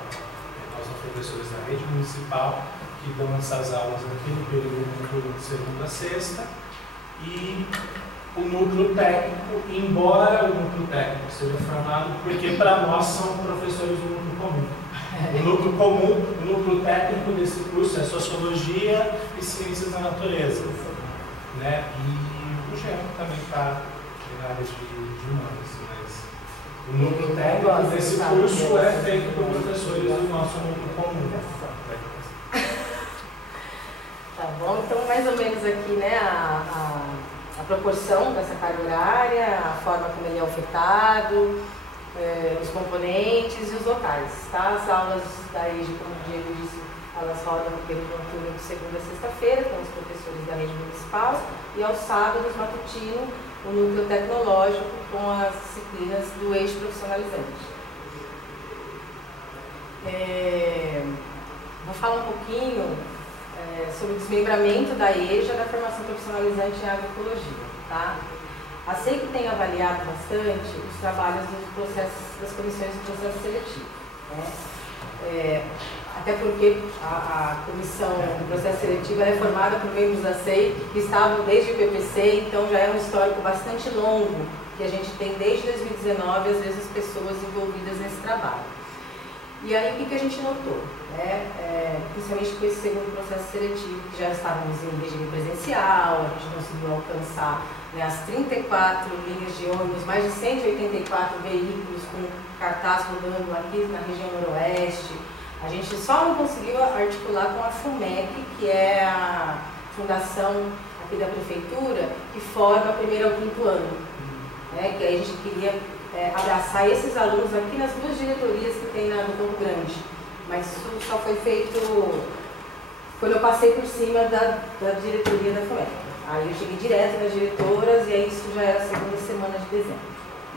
nós somos professores da rede municipal, que dão essas aulas aqui no período de segunda a sexta, e o núcleo técnico, embora o núcleo técnico seja formado, porque para nós são professores do núcleo comum. O núcleo comum, o núcleo técnico desse curso é Sociologia e Ciências da Natureza, né? E o GEM também está na área de humanos, mas o núcleo técnico desse curso é feito por professores do nosso núcleo comum. Tá bom, então mais ou menos aqui, né, a proporção dessa carga horária, a forma como ele é ofertado, os componentes e os locais, tá? As aulas da EJA, como o Diego disse, elas rodam no período noturno de segunda a sexta-feira, com os professores da rede municipal, e aos sábados, matutino, o núcleo tecnológico com as disciplinas do eixo profissionalizante. Vou falar um pouquinho sobre o desmembramento da EJA da formação profissionalizante em agroecologia, tá? A SEIC tem avaliado bastante os trabalhos das comissões do processo seletivo, né? Até porque a comissão do processo seletivo é formada por membros da SEIC que estavam desde o PPC, então já é um histórico bastante longo que a gente tem desde 2019, às vezes, as pessoas envolvidas nesse trabalho. E aí, o que a gente notou? Principalmente com esse segundo processo seletivo, que já estávamos em regime presencial, a gente conseguiu alcançar, né, as 34 linhas de ônibus, mais de 184 veículos com cartaz rodando aqui na região noroeste. A gente só não conseguiu articular com a FUMEC, que é a fundação aqui da prefeitura, que forma primeiro ao 5º ano, né, que aí a gente queria abraçar esses alunos aqui nas 2 diretorias que tem no Campo Grande. Mas isso só foi feito quando eu passei por cima da diretoria da FUMEC. Aí eu cheguei direto nas diretoras e aí isso já era a segunda semana de dezembro.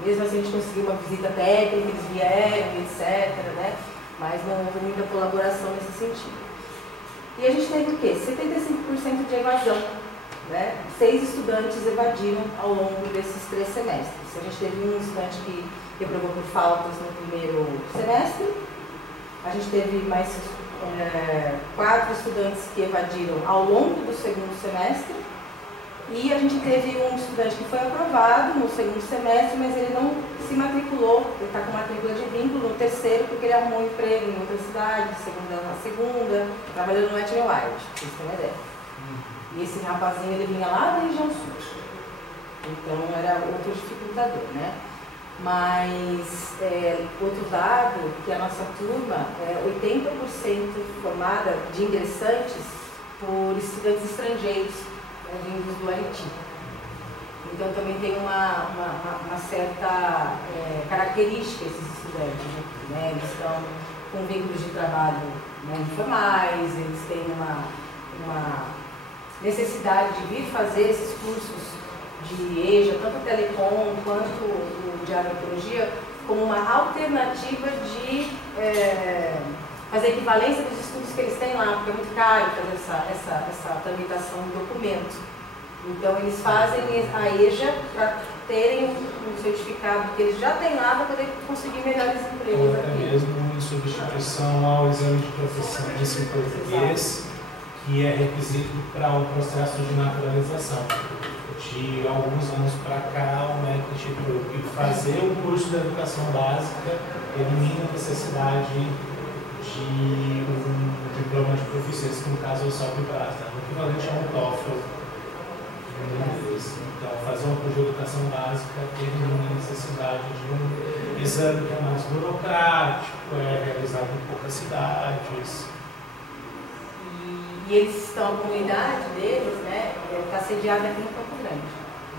Mesmo assim a gente conseguiu uma visita técnica, eles vieram, etc., né? Mas não houve muita colaboração nesse sentido. E a gente teve o quê? 75% de evasão, né? 6 estudantes evadiram ao longo desses 3 semestres. A gente teve um estudante que reprovou por faltas no primeiro semestre, a gente teve mais 4 estudantes que evadiram ao longo do segundo semestre, e a gente teve um estudante que foi aprovado no segundo semestre, mas ele não se matriculou, ele está com matrícula de vínculo no terceiro, porque ele arrumou um emprego em outra cidade, de segunda, trabalhando no Wet n Wild, pra vocês terem uma ideia. E esse rapazinho, ele vinha lá da região sul, então era outro dificultador, né? Mas outro dado, que a nossa turma é 80% formada de ingressantes por estudantes estrangeiros, vindos do Haiti. Então também tem uma certa característica esses estudantes, né? Eles estão com vínculos de trabalho, né, informais, eles têm uma necessidade de vir fazer esses cursos de EJA, tanto o Telecom quanto o de agroecologia, como uma alternativa de fazer equivalência dos estudos que eles têm lá, porque é muito caro fazer essa tramitação do documento. Então eles fazem a EJA para terem um certificado que eles já têm lá para poder conseguir melhores empregos ou até aqui. mesmo em substituição ao exame de proficiência em português, que é requisito para um processo de naturalização. De alguns anos para cá, o MEC instituiu que fazer o curso de educação básica elimina a necessidade de um diploma de proficiência, que no caso é o SOP-Bras, né? O equivalente a um TOEFL em inglês. Então, fazer uma curso de educação básica tem uma necessidade de um exame que é mais burocrático, é realizado em poucas cidades. E eles estão, a comunidade deles, né, está sediada aqui no Campo Grande.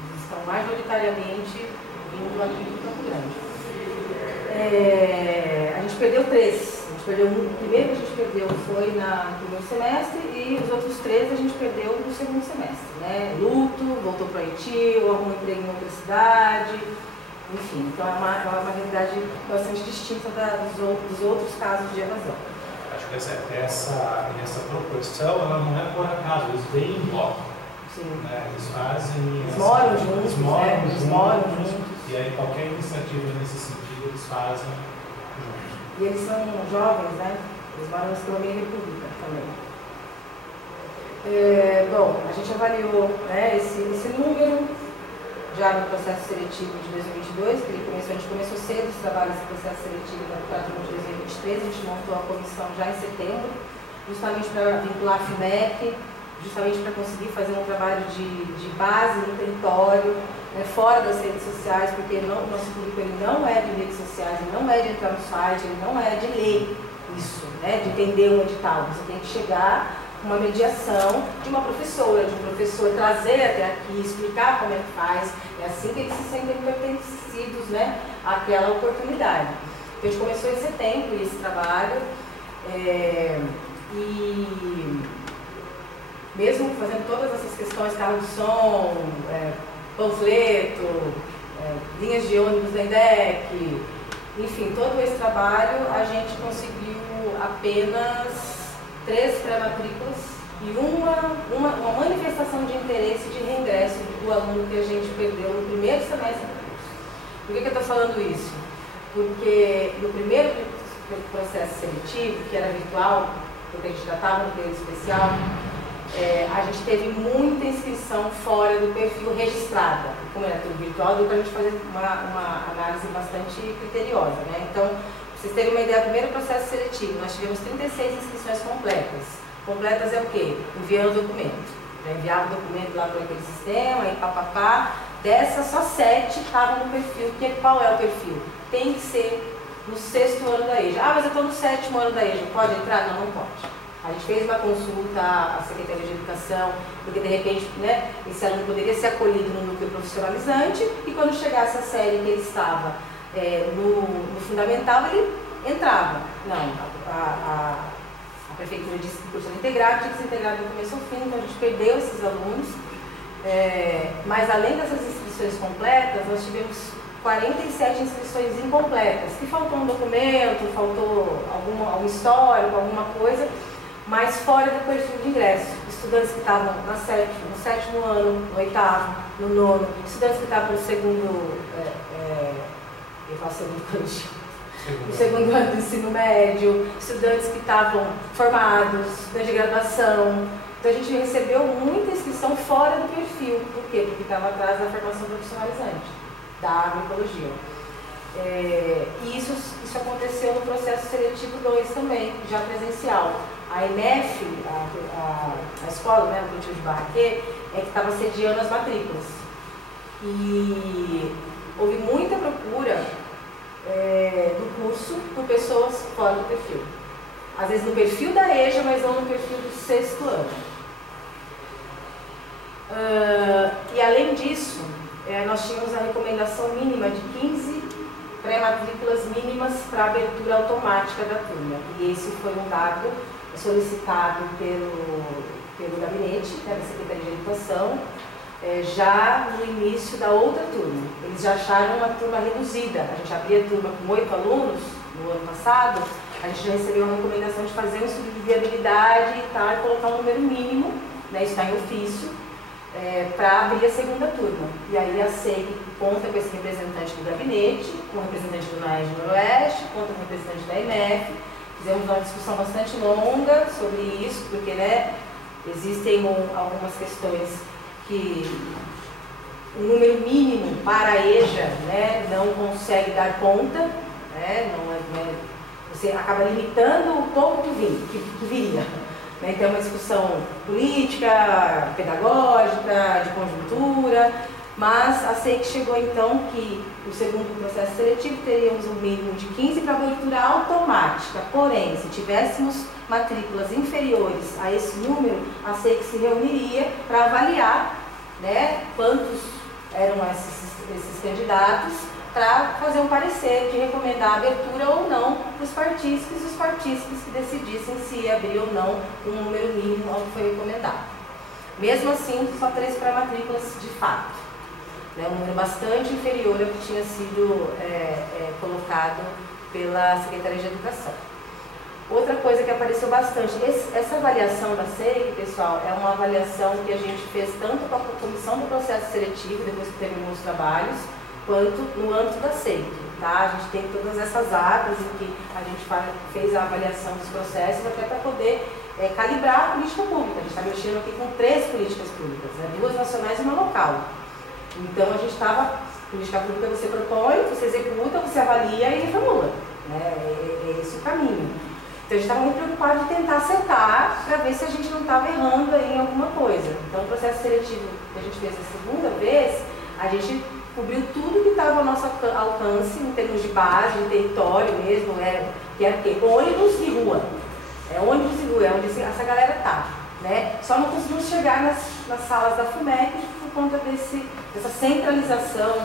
Eles estão majoritariamente vindo aqui do Campo Grande. A gente perdeu 3. A gente perdeu um. O primeiro que a gente perdeu foi no primeiro semestre e os outros 3 a gente perdeu no segundo semestre. Né? Luto, voltou para o Haiti, ou algum emprego em outra cidade. Enfim, então é uma realidade bastante distinta dos outros casos de evasão. Acho que essa proporção ela não é por acaso, eles vêm em bloco. Sim. Né? Eles fazem. Eles moram juntos. Eles moram juntos. E aí qualquer iniciativa nesse sentido eles fazem juntos. E eles são jovens, né? Eles moram na Escola República também. Bom, a gente avaliou, né, esse número já no processo seletivo de 2022, que a gente começou cedo esse trabalho, esse processo seletivo para o de 2023, a gente montou a comissão já em setembro, justamente para vincular a FIMEC, justamente para conseguir fazer um trabalho de base no território, né, fora das redes sociais, porque o nosso público ele não é de redes sociais, ele não é de entrar no site, ele não é de ler isso, né, de entender um edital. Você tem que chegar com uma mediação de uma professora, de um professor, trazer até aqui, explicar como é que faz. É assim que eles se sentem pertencidos, né, àquela oportunidade. Então, a gente começou em setembro esse trabalho e mesmo fazendo todas essas questões, carro de som, panfleto, linhas de ônibus da INDEC, enfim, todo esse trabalho, a gente conseguiu apenas 3 pré-matrículas e uma manifestação de interesse de reingresso do aluno que a gente perdeu no primeiro semestre do curso. Por que eu estou falando isso? Porque no primeiro processo seletivo, que era virtual, porque a gente já estava no período especial, a gente teve muita inscrição fora do perfil registrada. Como era tudo virtual, deu para a gente fazer uma análise bastante criteriosa, né? Então, para vocês terem uma ideia, o primeiro processo seletivo, nós tivemos 36 inscrições completas. Completas é o quê? Enviando o documento. Já enviava o documento lá para aquele sistema, e papapá. Dessas, só 7 estavam no perfil. Qual é o perfil? Tem que ser no 6º ano da EJA. Ah, mas eu estou no 7º ano da EJA. Pode entrar? Não, não pode. A gente fez uma consulta à Secretaria de Educação, porque de repente, né, esse aluno poderia ser acolhido no núcleo profissionalizante e quando chegasse a série que ele estava no fundamental, ele entrava. Não, a prefeitura disse que o curso era integrado, tinha que ser integrado do começo ao fim, então a gente perdeu esses alunos. Mas além dessas inscrições completas, nós tivemos 47 inscrições incompletas, que faltou um documento, faltou algum histórico, alguma coisa, mas fora do perfil de ingresso. Estudantes que estavam no 7º ano, no 8º, no 9º, estudantes que estavam no segundo ano do ensino médio, estudantes que estavam formados, estudantes de graduação. Então a gente recebeu muita inscrição fora do perfil. Por quê? Porque estava atrás da formação profissionalizante, da agroecologia. E isso aconteceu no processo seletivo 2 também, já presencial. A EMEF, a escola, né, o Coletivo de Barraquê, que estava sediando as matrículas. E houve muita procura do curso por pessoas fora do perfil. Às vezes no perfil da EJA, mas não no perfil do 6º ano. E além disso, nós tínhamos a recomendação mínima de 15 pré-matrículas mínimas para abertura automática da turma. E esse foi um dado solicitado pelo gabinete, da Secretaria de Educação, já no início da outra turma. Eles já acharam uma turma reduzida. A gente abria a turma com 8 alunos no ano passado, a gente já recebeu uma recomendação de fazer um estudo de viabilidade e tal, e colocar um número mínimo, né, isso está em ofício, para abrir a segunda turma. E aí a SEIC conta com esse representante do gabinete, com o representante do NAEG Noroeste, conta com o representante da EMEF. Fizemos uma discussão bastante longa sobre isso, porque, né, existem algumas questões que o número mínimo para a EJA, né, não consegue dar conta, né, Você acaba limitando o pouco que viria. Né? Então, é uma discussão política, pedagógica, de conjuntura, mas a SEIC chegou então que o segundo processo seletivo teríamos um mínimo de 15 para abertura automática, porém, se tivéssemos matrículas inferiores a esse número, a SEIC se reuniria para avaliar, né, quantos eram esses candidatos, para fazer um parecer de recomendar a abertura ou não para os partícipes, e os partícipes que decidissem se abrir ou não um número mínimo ao que foi recomendado. Mesmo assim, só 3 para matrículas de fato. Né, um número bastante inferior ao que tinha sido colocado pela Secretaria de Educação. Outra coisa que apareceu bastante, essa avaliação da SEIC, pessoal, é uma avaliação que a gente fez tanto com a comissão do processo seletivo, depois que terminou os trabalhos, quanto no âmbito da SEIC. Tá? A gente tem todas essas atas em que a gente fez a avaliação dos processos até para poder calibrar a política pública. A gente está mexendo aqui com 3 políticas públicas, né? 2 nacionais e uma local. Então a gente estava, política pública você propõe, você executa, você avalia e reformula. Né? É esse o caminho. Então a gente estava muito preocupado de tentar acertar para ver se a gente não estava errando aí em alguma coisa. Então o processo seletivo que a gente fez a segunda vez, a gente cobriu tudo que estava ao nosso alcance, em termos de base, de território mesmo, que era o quê? Ônibus e rua. Ônibus e rua, é onde essa galera está. Né? Só não conseguimos chegar nas salas da FUMEC por conta dessa centralização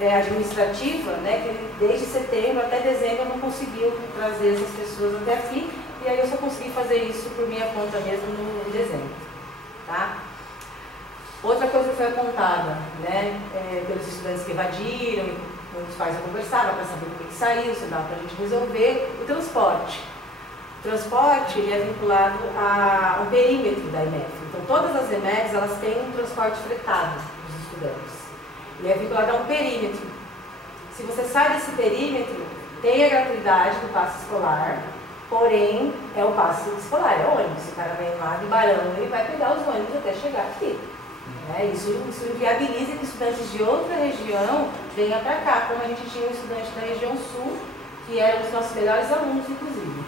administrativa, né? Que desde setembro até dezembro não conseguiu trazer essas pessoas até aqui, e aí eu só consegui fazer isso por minha conta mesmo em dezembro. Tá? Outra coisa que foi apontada, né, pelos estudantes que evadiram, com os pais eu conversava para saber o que saiu, se dava para a gente resolver, o transporte. O transporte ele é vinculado a um perímetro da EMEF. Então, todas as EMEFs elas têm um transporte fretado dos estudantes. Ele é vinculado a um perímetro. Se você sai desse perímetro, tem a gratuidade do passe escolar, porém, é o passe escolar, é ônibus. O cara vem lá de Barão, ele vai pegar os ônibus até chegar aqui. Isso viabiliza que estudantes de outra região venham para cá, como a gente tinha um estudante da região sul, que era um dos nossos melhores alunos, inclusive.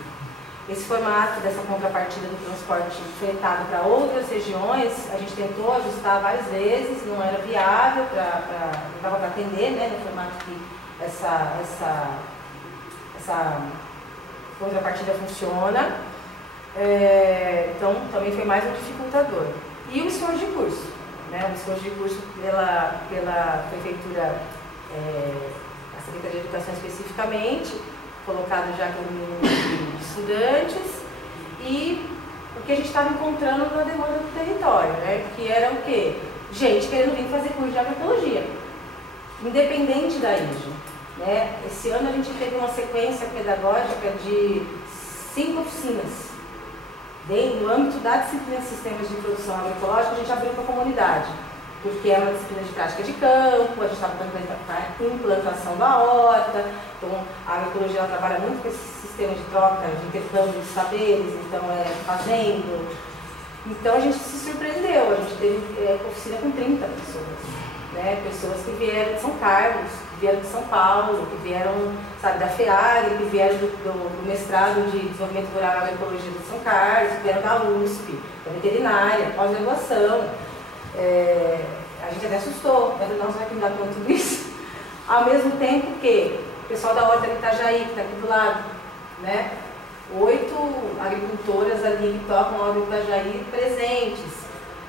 Esse formato dessa contrapartida do transporte fretado para outras regiões, a gente tentou ajustar várias vezes, não era viável, não dava para atender, né, no formato que essa contrapartida funciona. Então, também foi mais um dificultador. E o esforço de curso. Né, um esforço de curso pela Prefeitura, a Secretaria de Educação especificamente, colocado já como número de estudantes, e o que a gente estava encontrando na demanda do território, né, que era o quê? Gente querendo vir fazer curso de agroecologia, independente da IJE. Né? Esse ano a gente teve uma sequência pedagógica de 5 oficinas. No âmbito da disciplina de sistemas de produção agroecológica, a gente abriu para a comunidade, porque é uma disciplina de prática de campo, a gente estava falando da implantação da horta, então a agroecologia ela trabalha muito com esse sistema de troca, de intercâmbio de saberes, então fazendo. Então a gente se surpreendeu, a gente teve oficina com 30 pessoas, né? Pessoas que vieram de São Carlos, que vieram de São Paulo, que vieram, sabe, da FEAG, que vieram do mestrado de desenvolvimento rural e agroecologia de São Carlos, que vieram da USP, da veterinária, pós-graduação. A gente até assustou, né? Nossa, vai que não dá conta tudo isso. Ao mesmo tempo que o pessoal da horta de Itajaí, que está aqui do lado, né? 8 agricultoras ali que tocam a horta de Itajaí presentes.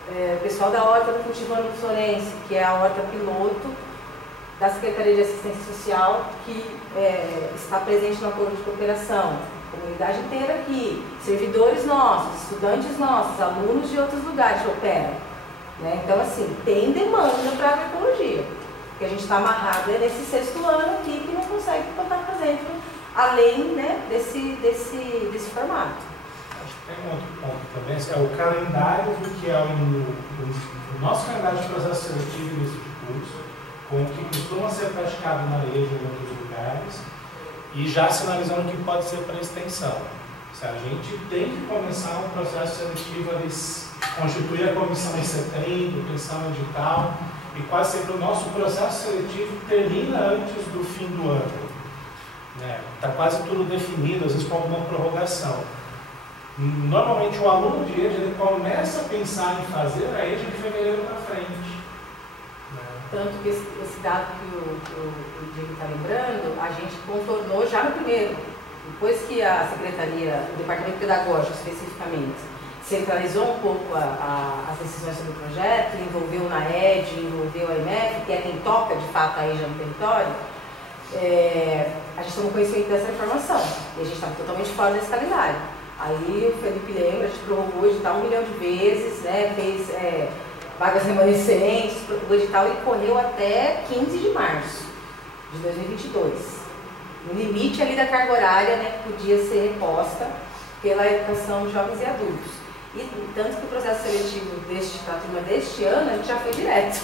O pessoal da horta do Cultivando do Florense, que é a horta piloto da Secretaria de Assistência Social, que está presente no acordo de cooperação. A comunidade inteira aqui, servidores nossos, estudantes nossos, alunos de outros lugares que operam. Né? Então, assim, tem demanda para a agroecologia, porque a gente está amarrado nesse 6º ano aqui que não consegue botar para dentro, além, né, desse formato. Acho que tem um outro ponto também, é o calendário do que é o nosso calendário de processo seletivo nesse curso, com o que costuma ser praticado na rede em outros lugares, e já sinalizando que pode ser para extensão. Se a gente tem que começar um processo seletivo, eles constituir a comissão em setembro, pensar no edital, e quase sempre o nosso processo seletivo termina antes do fim do ano. Está quase tudo definido, às vezes com alguma prorrogação. Normalmente o aluno de EJA ele começa a pensar em fazer a EJA de fevereiro para frente. Tanto que esse dado que o Diego está lembrando, a gente contornou já no primeiro. Depois que a Secretaria, o Departamento Pedagógico especificamente, centralizou um pouco as decisões sobre o projeto, envolveu na ED, envolveu a IMEF, que é quem toca de fato a EJA no território, a gente tomou conhecimento dessa informação. E a gente estava totalmente fora desse calendário. Aí o Felipe lembra, a gente prorrogou o edital 1 milhão de vezes, né, fez vagas remanescentes, prorrogou o edital e correu até 15 de março de 2022. No limite ali da carga horária, né, que podia ser reposta pela educação de jovens e adultos. E tanto que o processo seletivo da turma deste ano, a gente já foi direto.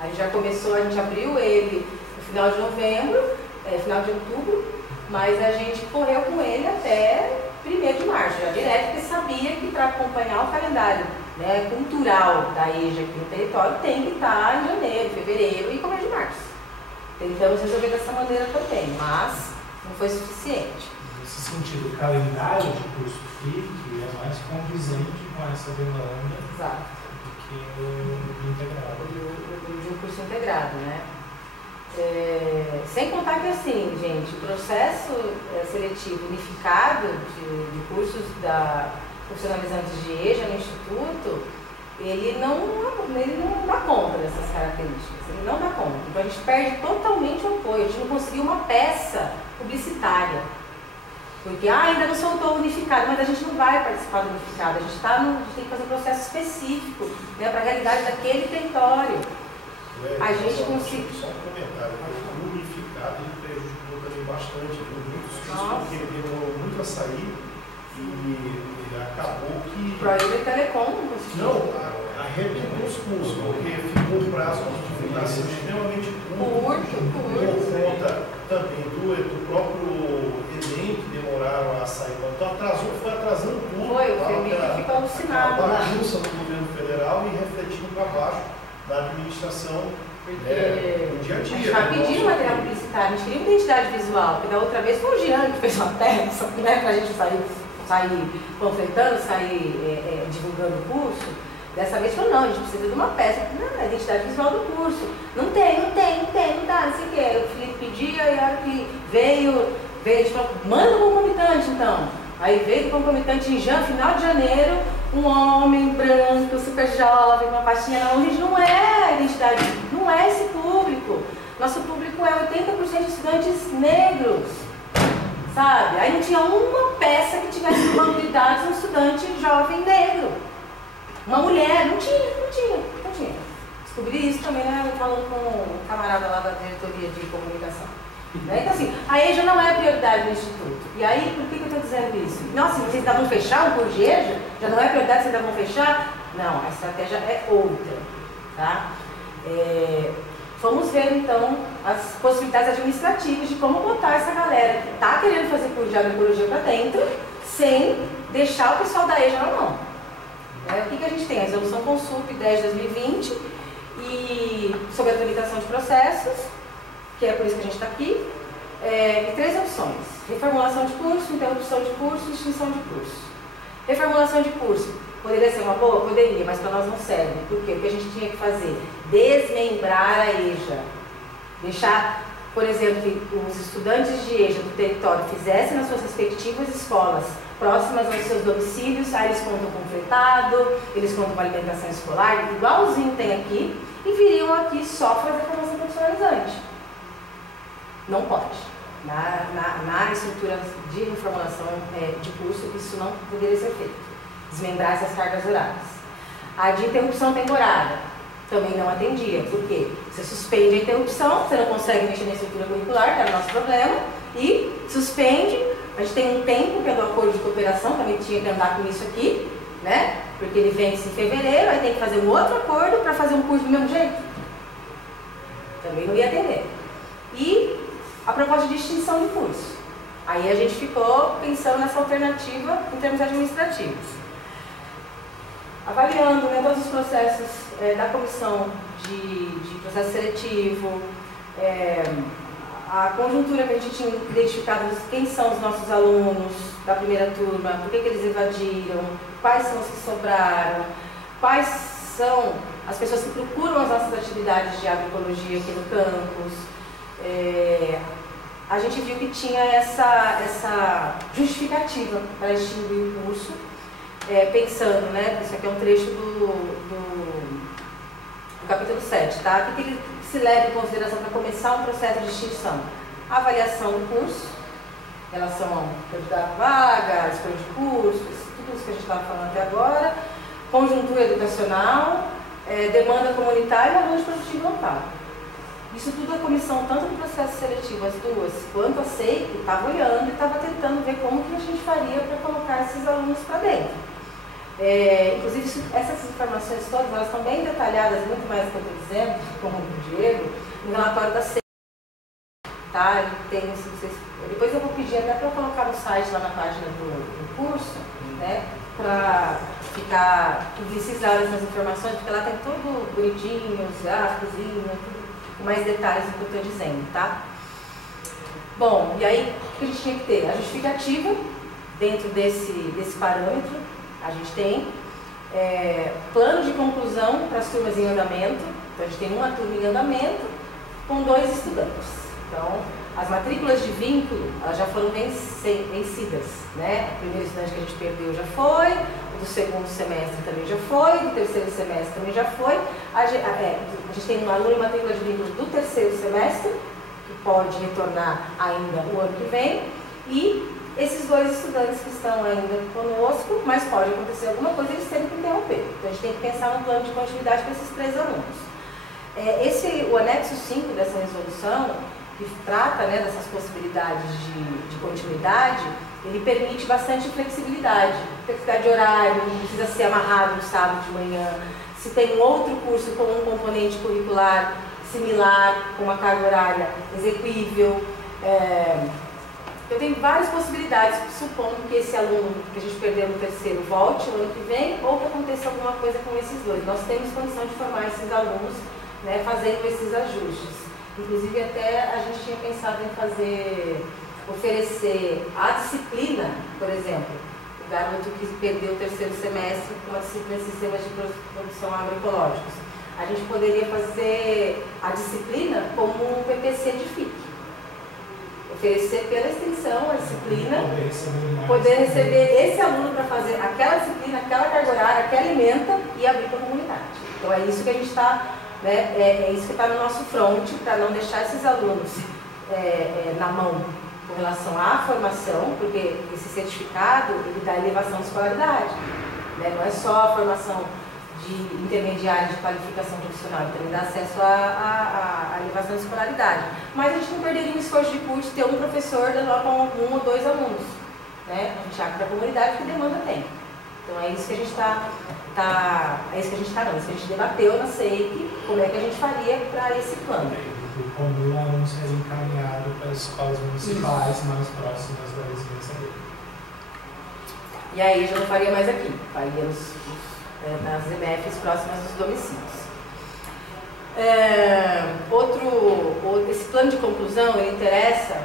A gente já começou, a gente abriu ele no final de novembro, final de outubro, mas a gente correu com ele até 1º de março, já direto, porque sabia que para acompanhar o calendário, né, cultural da EJA aqui no território tem que estar em janeiro, fevereiro e começo de março. Tentamos resolver dessa maneira também, mas não foi suficiente. Nesse sentido, o calendário de curso FIC é mais condizente com essa demanda. Exato. Do que o integrado. De um curso integrado, né? Sem contar que, assim, gente, o processo seletivo unificado de cursos profissionalizantes de EJA no Instituto, ele não dá conta dessas características, ele não dá conta. Então a gente perde totalmente o apoio, a gente não conseguiu uma peça publicitária. Porque ainda não soltou o unificado, mas a gente não vai participar do unificado, a gente tem que fazer um processo específico, né, para a realidade daquele território. A gente conseguiu. Só um comentário, o unificado ele prejudicou também bastante, muitos cursos, porque ele demorou muito a sair e ele acabou que. Proíbe Telecom, não, arrebentou os cursos, porque ficou um prazo de divulgação extremamente curto. Por conta também do próprio Enem, que demoraram a sair. Então foi atrasando tudo. Foi, o Felipe ficou alucinado. A bagunça do governo federal e refletindo para baixo da administração no dia a dia. A gente vai pedir material publicitário, a gente queria uma identidade visual, porque da outra vez foi o Jean que fez uma peça, né, para a gente sair panfletando, sair divulgando o curso. Dessa vez falou, não, a gente precisa de uma peça. Não, é a identidade visual do curso. Não tem, não dá, não sei o quê. O Felipe pedia e a hora que veio, a gente falou, manda um concomitante então. Aí veio do concomitante em final de janeiro, um homem branco, super jovem, com uma pastinha na mão. Gente, não é a identidade, não é esse público. Nosso público é 80% de estudantes negros, sabe? Aí não tinha uma peça que tivesse comunidades um estudante jovem negro. Uma mulher, não tinha. Descobri isso também, né, falando com um camarada lá da diretoria de comunicação. Então assim, a EJA não é a prioridade do Instituto. E aí, por que eu estou dizendo isso? Nossa, vocês ainda vão fechar um curso de EJA? Já não é prioridade, vocês ainda vão fechar? Não, a estratégia é outra, tá? Vamos ver então as possibilidades administrativas de como botar essa galera que está querendo fazer curso de agroecologia para dentro, sem deixar o pessoal da EJA na mão. O que a gente tem? A resolução Consulp 10/2020 e sobre a tramitação de processos, que é por isso que a gente está aqui, e 3 opções: reformulação de curso, interrupção de curso e extinção de curso. Reformulação de curso poderia ser uma boa? Poderia, mas para nós não serve. Por quê? O que a gente tinha que fazer? Desmembrar a EJA. Deixar, por exemplo, que os estudantes de EJA do território fizessem nas suas respectivas escolas próximas aos seus domicílios, aí eles contam com fretado, eles contam com alimentação escolar, igualzinho tem aqui, e viriam aqui só fazer formação profissionalizante. Não pode. Na estrutura de reformulação de curso, isso não poderia ser feito. Desmembrar essas cargas horárias. A de interrupção temporária também não atendia. Por quê? Você suspende a interrupção, você não consegue mexer na estrutura curricular, que era o nosso problema, e suspende. A gente tem um tempo, que é do acordo de cooperação, também tinha que andar com isso aqui, né? Porque ele vence em fevereiro, aí tem que fazer um outro acordo para fazer um curso do mesmo jeito. Também não ia atender. E a proposta de extinção de curso. Aí a gente ficou pensando nessa alternativa em termos administrativos. Avaliando, né, todos os processos da comissão de processo seletivo, a conjuntura que a gente tinha identificado, quem são os nossos alunos da primeira turma, por que eles evadiram, quais são os que sobraram, quais são as pessoas que procuram as nossas atividades de agroecologia aqui no campus. A gente viu que tinha essa justificativa para extinguir o curso, pensando, né, isso aqui é um trecho do capítulo 7, tá? O que ele se leva em consideração para começar um processo de extinção? A avaliação do curso, em relação ao candidato à vaga, escolha de cursos, tudo isso que a gente estava falando até agora, conjuntura educacional, demanda comunitária e aluno produtivo local. Isso tudo a comissão, tanto do processo seletivo, as duas, quanto a SEIC, estava olhando e estava tentando ver como que a gente faria para colocar esses alunos para dentro. Inclusive, essas informações todas, elas estão bem detalhadas, muito mais do que eu estou dizendo, como o Diego, no relatório da SEIC. Tá? Ele tem, depois eu vou pedir até para eu colocar no site, lá na página do curso, né, para ficar publicizado essas informações, porque lá tem tudo bonitinho, os gráficos, tudo com mais detalhes do que eu estou dizendo, tá? Bom, e aí o que a gente tinha que ter? A justificativa dentro desse parâmetro. A gente tem plano de conclusão para as turmas em andamento. Então, a gente tem uma turma em andamento com 2 estudantes. Então, as matrículas de vínculo, elas já foram vencidas, né? O primeiro estudante que a gente perdeu já foi, o do segundo semestre também já foi, do terceiro semestre também já foi. A gente tem um aluno em matrícula de vínculo do terceiro semestre, que pode retornar ainda o ano que vem, e esses 2 estudantes que estão ainda conosco, mas pode acontecer alguma coisa, eles têm que interromper. Então, a gente tem que pensar num plano de continuidade para esses 3 alunos. O anexo 5 dessa resolução, que trata, né, dessas possibilidades de continuidade, ele permite bastante flexibilidade. Flexibilidade de horário, não precisa ser amarrado no sábado de manhã. Se tem um outro curso com um componente curricular similar, com uma carga horária exequível, eu tenho várias possibilidades, supondo que esse aluno que a gente perdeu no terceiro volte o ano que vem, ou que aconteça alguma coisa com esses 2. Nós temos condição de formar esses alunos, né, fazendo esses ajustes. Inclusive, até a gente tinha pensado em oferecer a disciplina, por exemplo, o garoto que perdeu o terceiro semestre com a disciplina de sistemas de produção agroecológicos. A gente poderia fazer a disciplina como um PPC de FIC. Oferecer pela extensão a disciplina, poder receber esse aluno para fazer aquela disciplina, aquela carga horária, que alimenta e abrir para a comunidade. Então é isso que a gente está, né, é isso que está no nosso front, para não deixar esses alunos na mão com relação à formação, porque esse certificado ele dá elevação de escolaridade, né? Não é só a formação de intermediário de qualificação profissional, ele também dá acesso à elevação de escolaridade. Mas a gente não perderia um esforço de curso ter um professor dando aula com 1 ou 2 alunos, né? A gente abre para a comunidade que demanda tem. Então é isso que a gente é isso que a gente debateu na SEIC, como é que a gente faria para esse plano. Como o aluno seria encaminhado para as escolas municipais mais próximas da residência dele. E aí já não faria mais aqui, faria nas EMFs próximas dos domicílios. Esse plano de conclusão, ele interessa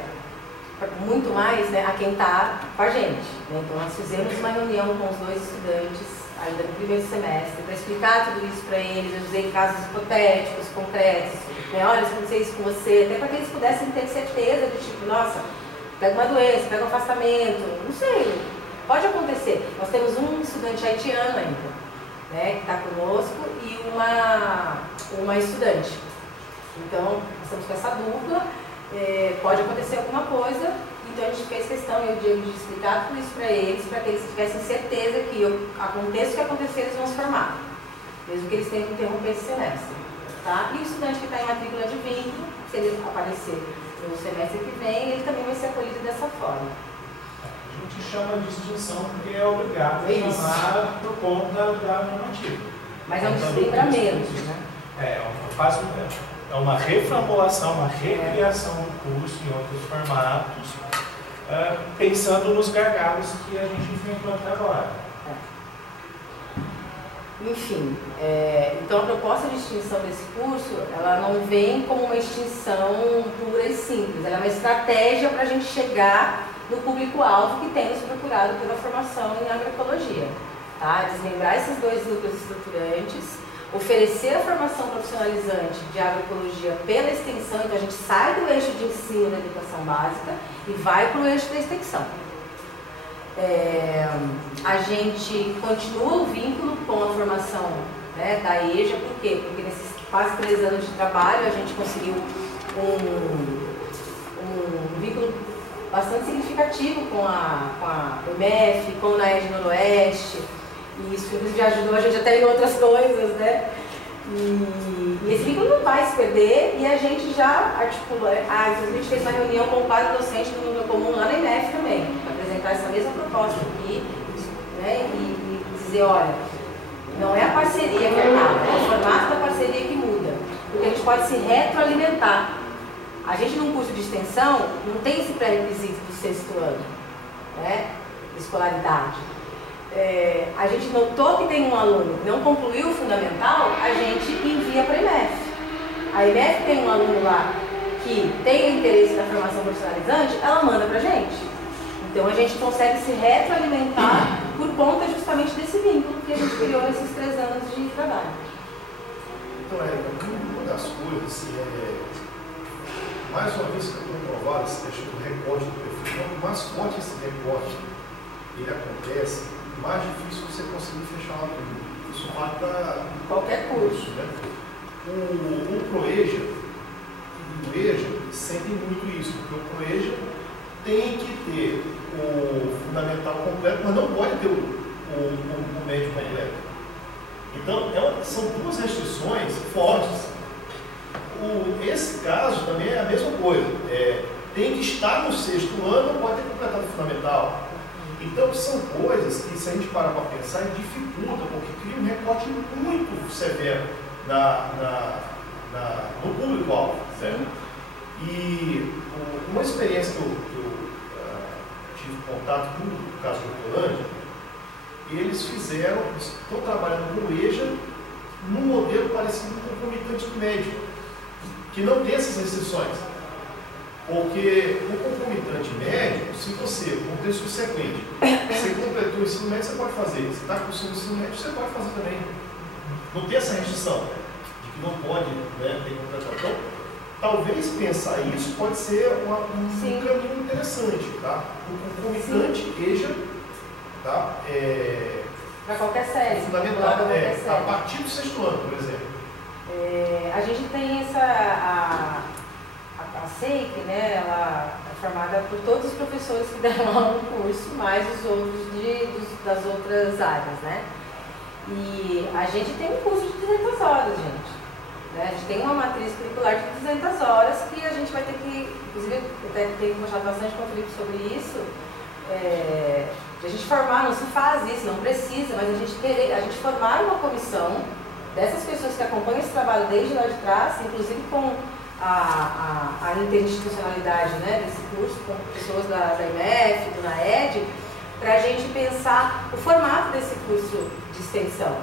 muito mais, né, a quem está com a gente. Né? Então, nós fizemos uma reunião com os 2 estudantes, ainda no primeiro semestre, para explicar tudo isso para eles. Eu usei casos hipotéticos, concretos, né? Olha, se acontecer isso com você, até para que eles pudessem ter certeza do tipo, nossa, pega uma doença, pega um afastamento, não sei, pode acontecer. Nós temos um estudante haitiano ainda, né, que está conosco, e uma estudante. Então, nós estamos com essa dupla, pode acontecer alguma coisa, então a gente fez questão, eu Diego, de explicar tudo isso para eles tivessem certeza que aconteça o que acontecer, eles vão se formar, mesmo que eles tenham que interromper esse semestre. Tá? E o estudante que está em matrícula de vínculo, se ele aparecer no semestre que vem, ele também vai ser acolhido dessa forma. A gente chama de extinção porque é obrigado a chamar por conta da normativa. Mas é um desmembramento, né? É uma reformulação, uma recriação do curso em outros formatos, pensando nos gargalos que a gente enfrentou até agora. Enfim, então a proposta de extinção desse curso, ela não vem como uma extinção pura e simples, ela é uma estratégia para a gente chegar no público-alvo que tem nos procurado pela formação em agroecologia. Tá? Desmembrar esses dois núcleos estruturantes, oferecer a formação profissionalizante de agroecologia pela extensão, então a gente sai do eixo de ensino da educação básica e vai para o eixo da extensão. A gente continua o vínculo com a formação, né, da EJA, por quê? Porque nesses quase 3 anos de trabalho a gente conseguiu um vínculo bastante significativo com a UMF, com o NAED Noroeste, e isso já ajudou a gente até em outras coisas, né? E esse vínculo não vai se perder e a gente já articulou, inclusive a gente fez uma reunião com o quadro docente do Núcleo Comum lá na IMF também, para apresentar essa mesma proposta aqui, né? E dizer, olha, não é a parceria que acaba, é o formato da parceria que muda, porque a gente pode se retroalimentar. A gente num curso de extensão não tem esse pré-requisito do 6º ano, né, de escolaridade. A gente notou que tem um aluno que não concluiu o fundamental, a gente envia para a IMF. A IMF tem um aluno lá que tem o interesse na formação profissionalizante, ela manda para a gente. Então a gente consegue se retroalimentar por conta justamente desse vínculo que a gente criou nesses 3 anos de trabalho. Então, uma das coisas, mais uma vez que eu estou provado esse texto do recorte do perfil, quanto mais forte esse recorte ele acontece, mais difícil você conseguir fechar uma turma. Isso mata qualquer curso. Né? O ProEJA e o EJA sentem muito isso, porque o ProEJA tem que ter o fundamental completo, mas não pode ter o médio completo. Então, são 2 restrições fortes. Esse caso também é a mesma coisa. Tem que estar no 6º ano, não pode ter completado o fundamental. Então, são coisas que, se a gente parar para pensar, dificulta, porque cria um recorte muito severo no público-alvo. E uma experiência que eu tive contato com o caso do Hortolândia, eles estão trabalhando com o EJA num modelo parecido com o concomitante do médio, que não tem essas restrições. Porque o concomitante médio, se você, no contexto subsequente, você completou o ensino médio, você pode fazer. Você está com o seu ensino médio, você pode fazer também. Não tem essa restrição de que não pode, né, ter completação. Então, talvez pensar isso pode ser um caminho interessante, tá? O concomitante EJA, tá? Para qualquer série. Fundamental, a partir do 6º ano, por exemplo. A gente tem a SEIC, né, ela é formada por todos os professores que deram aula no curso, mais os outros das outras áreas, né? E a gente tem um curso de 200 horas, gente. Né? A gente tem uma matriz curricular de 200 horas que a gente vai ter que, inclusive, eu tenho conversado bastante com o Felipe sobre isso, de a gente formar, não se faz isso, não precisa, mas a gente formar uma comissão dessas pessoas que acompanham esse trabalho desde lá de trás, inclusive com a interinstitucionalidade, né, desse curso, com pessoas da IMF, do NAED, para a gente pensar o formato desse curso de extensão.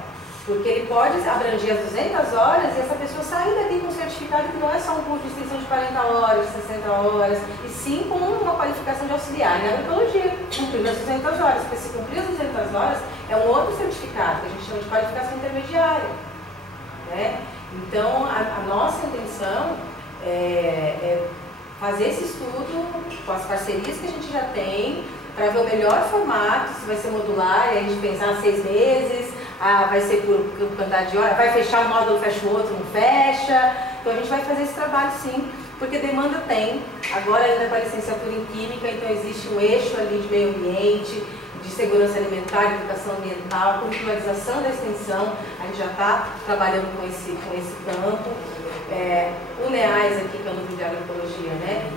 Porque ele pode abranger as 200 horas e essa pessoa sair daqui com um certificado que não é só um curso de extensão de 40 horas, de 60 horas, e sim com uma qualificação de auxiliar na agroecologia, cumprindo as 200 horas. Porque se cumprir as 200 horas, é um outro certificado, que a gente chama de qualificação intermediária. Né? Então, a nossa intenção é fazer esse estudo com as parcerias que a gente já tem, para ver o melhor formato, se vai ser modular, e a gente pensar 6 meses, vai ser por quantidade de horas, vai fechar um módulo, fecha o outro, não fecha. Então a gente vai fazer esse trabalho sim, porque demanda tem. Agora ainda com a licenciatura em Química, então existe um eixo ali de meio ambiente, de segurança alimentar, de educação ambiental, curricularização da extensão, a gente já está trabalhando com esse campo. O NEAS aqui, que é o Núcleo de Agroecologia, né?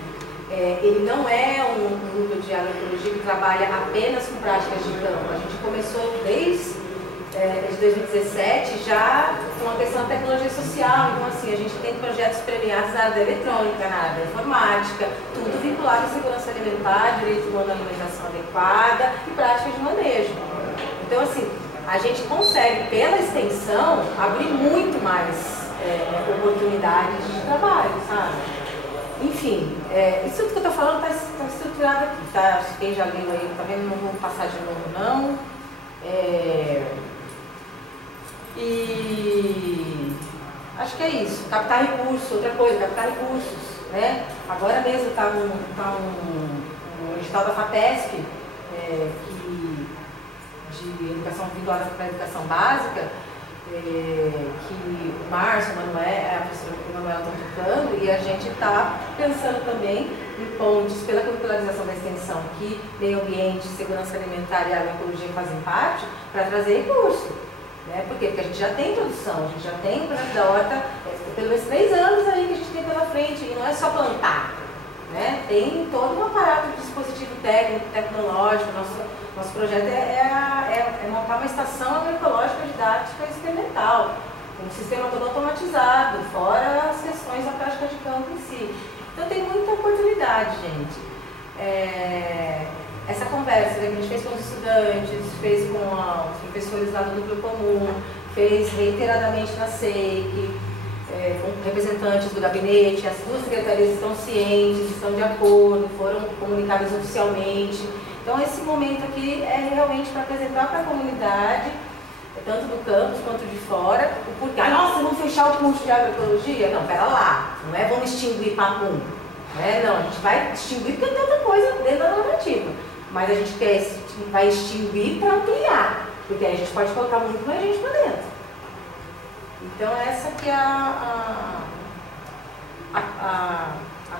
Ele não é um núcleo de agroecologia que trabalha apenas com práticas de campo. A gente começou desde 2017 já com a questão da tecnologia social. Então, assim, a gente tem projetos premiados na área da eletrônica, na área da informática, tudo vinculado à segurança alimentar, direito humano à alimentação adequada e práticas de manejo. Então, assim, a gente consegue, pela extensão, abrir muito mais oportunidades de trabalho, sabe? Enfim, isso tudo que eu estou falando está estruturado aqui, tá? Quem já leu aí, tá vendo? Não vou passar de novo, não. E acho que é isso. Captar recursos, outra coisa, captar recursos, né? Agora mesmo está um edital da FAPESP, de educação vinculada para a educação básica, que o Márcio, a professora Manuela estão tocando, e a gente está pensando também em pontes pela curricularização da extensão, que meio ambiente, segurança alimentar e agroecologia fazem parte, para trazer recurso. Né? Por quê? Porque a gente já tem produção, a gente já tem o projeto da horta, pelo menos 3 anos aí que a gente tem pela frente, e não é só plantar. Né? Tem todo um aparato de dispositivo técnico, tecnológico. Nosso projeto é montar uma estação agroecológica didática experimental, um sistema todo automatizado, fora as questões da prática de campo em si. Então tem muita oportunidade, gente. Essa conversa que a gente fez com os estudantes, fez com os professores lá do núcleo comum, fez reiteradamente na SEIC, com representantes do gabinete, as 2 secretarias estão cientes, estão de acordo, foram comunicadas oficialmente. Então esse momento aqui é realmente para apresentar para a comunidade, tanto do campus quanto de fora, o porquê. Nossa, vamos fechar o curso de agroecologia? Não, pera lá, não é vamos extinguir papum. Não, a gente vai extinguir porque tem outra coisa dentro da normativa. Mas a gente vai extinguir para ampliar, porque aí a gente pode colocar muito mais gente para dentro. Então essa que é a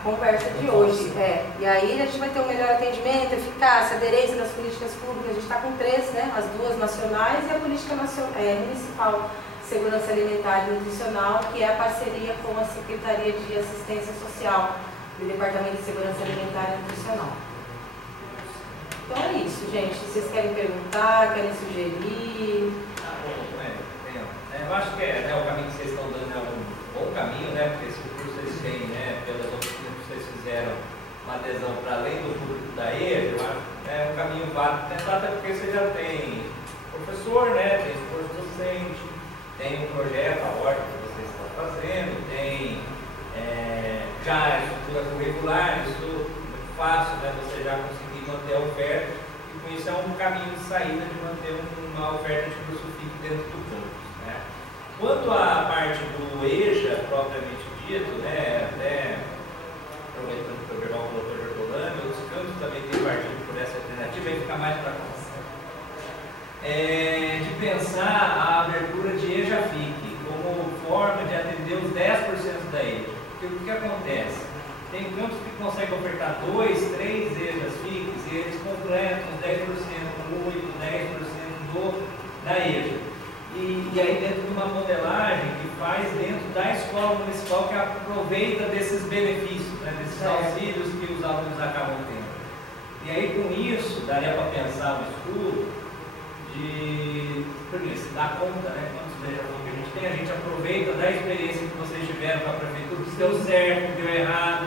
conversa de hoje. E aí a gente vai ter um melhor atendimento, eficácia, aderência das políticas públicas. A gente está com 3, né? As 2 nacionais e a política municipal de segurança alimentar e nutricional, que é a parceria com a Secretaria de Assistência Social do Departamento de Segurança Alimentar e Nutricional. Então é isso, gente. Se vocês querem perguntar, querem sugerir. Eu acho que o caminho que vocês estão dando é um bom caminho, né? Porque esse curso vocês têm, né, pelas oficinas que vocês fizeram, uma adesão para além do público da EJA, eu acho que é um caminho válido, até porque você já tem professor, né? Tem esforço docente, tem um projeto, a horta que vocês estão fazendo, tem já a estrutura curricular, isso é fácil, né? Você já conseguir manter a oferta, e com isso é um caminho de saída de manter uma oferta de curso fixo dentro do campus. Quanto à parte do EJA, propriamente dito, né, até aproveitando que o verbal colocou de Hortolândia, outros campos também têm partido por essa alternativa, aí fica mais para cá. De pensar a abertura de EJA-FIC como forma de atender os 10% da EJA. Porque o que acontece? Tem campos que conseguem ofertar 2, 3 EJA-FICs e eles completam 10%, 8, 10% da EJA. E aí dentro de uma modelagem que faz dentro da escola municipal que aproveita desses benefícios, né, desses auxílios que os alunos acabam tendo. E aí com isso, daria para pensar no estudo de, primeiro, se dá conta, né, quantos EJA-FIC que a gente tem, a gente aproveita da experiência que vocês tiveram com a prefeitura, que deu certo, que deu errado,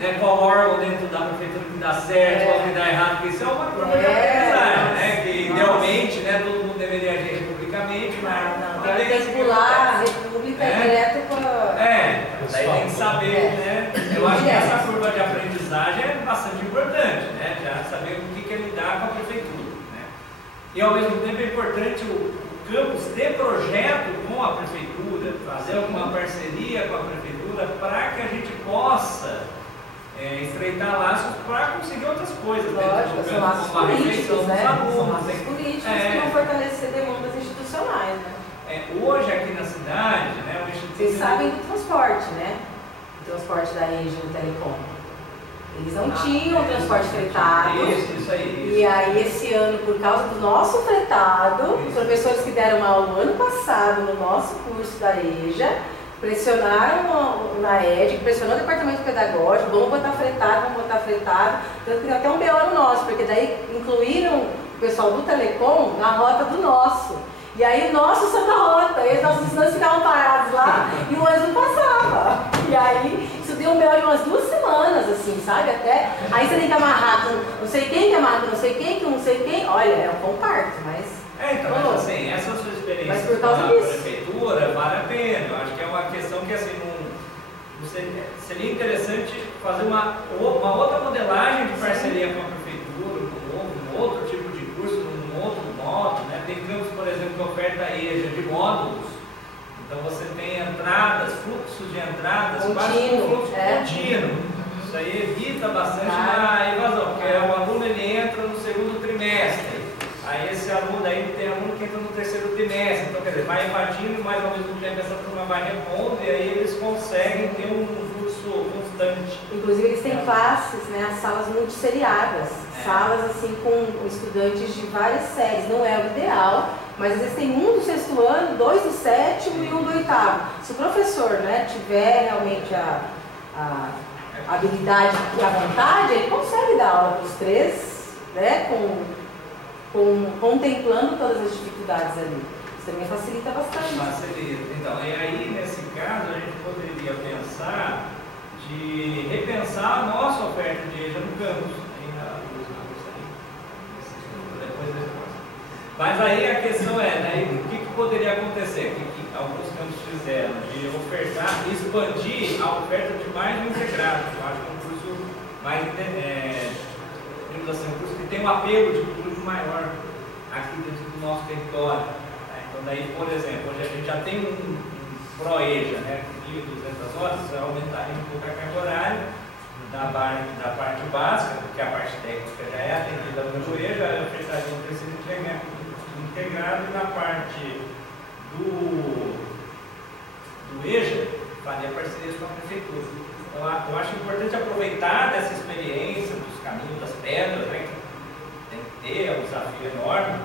né, qual órgão dentro da prefeitura que dá certo, qual que dá errado, porque isso é uma prova de aprendizagem, né, que idealmente, né, todo mundo deveria agir republicamente, mas tem que pular a república direto para... daí tem que saber, né, eu acho que essa curva de aprendizagem é bastante importante, né, já saber o que é lidar com a prefeitura, né, e ao mesmo tempo é importante o campus ter projeto com a prefeitura, fazer alguma parceria com a prefeitura para que a gente possa estreitar laços para conseguir outras coisas. Lógico, são laços políticos, né? São laços políticos que vão fortalecer demandas institucionais, né? Hoje aqui na cidade, né, o Instituto... Vocês sabem do transporte, né? O transporte da EJA no Telecom. Eles não tinham transporte fretado. Isso aí. E aí, esse ano, por causa do nosso fretado, os professores que deram aula no ano passado no nosso curso da EJA, pressionaram na ED, pressionou o departamento pedagógico, vamos botar fretado, tanto que tem até um BO no nosso, porque daí incluíram o pessoal do Telecom na rota do nosso. E aí o nosso Santa Rota, e os nossos estudantes ficavam parados lá e o ônibus não passava. E aí isso deu um BO de umas 2 semanas, assim, sabe? Até aí você tem que amarrar com não sei quem que amarra com não sei quem, com não sei quem. Olha, é um parto, mas... então, mas assim, seria interessante fazer uma outra modelagem de parceria com a prefeitura, com outro tipo de curso, num outro modo, né? Tem campos, por exemplo, que oferta EJA de módulos. Então você tem entradas, fluxo de entradas, quase um fluxo contínuo. Isso aí evita bastante a evasão, porque o aluno ele entra no segundo trimestre. Aí esse aluno, aí tem aluno que entra no terceiro trimestre, então quer dizer, vai invadindo, mas ao mesmo tempo essa turma vai repondo e aí eles conseguem ter um fluxo constante. Inclusive eles têm classes, né, as salas multisseriadas, salas assim com estudantes de várias séries, não é o ideal, mas às vezes tem um do sexto ano, dois do sétimo e um do oitavo. Se o professor, né, tiver realmente a habilidade e a vontade, ele consegue dar aula para os três, né, contemplando todas as dificuldades ali. Isso também facilita bastante. Facilita. Então, e aí, nesse caso, a gente poderia pensar de repensar a nossa oferta de EJA no campus. Mas aí a questão é, né, o que poderia acontecer? O que alguns campos fizeram? De ofertar, expandir a oferta de mais um integrado. Eu acho que é um curso mais, assim, um curso que tem um apelo de público maior aqui dentro do nosso território. Então daí, por exemplo, hoje a gente já tem um ProEJA, né, 1.200 horas, aumentaria um pouco a carga horária da parte básica, porque a parte técnica já é atendida pelo EJA, ofertaria um terceiro integrado, e na parte do EJA, faria parcerias com a prefeitura. Então, eu acho importante aproveitar dessa experiência dos caminhos das pedras, né, que tem que ter, é um desafio enorme.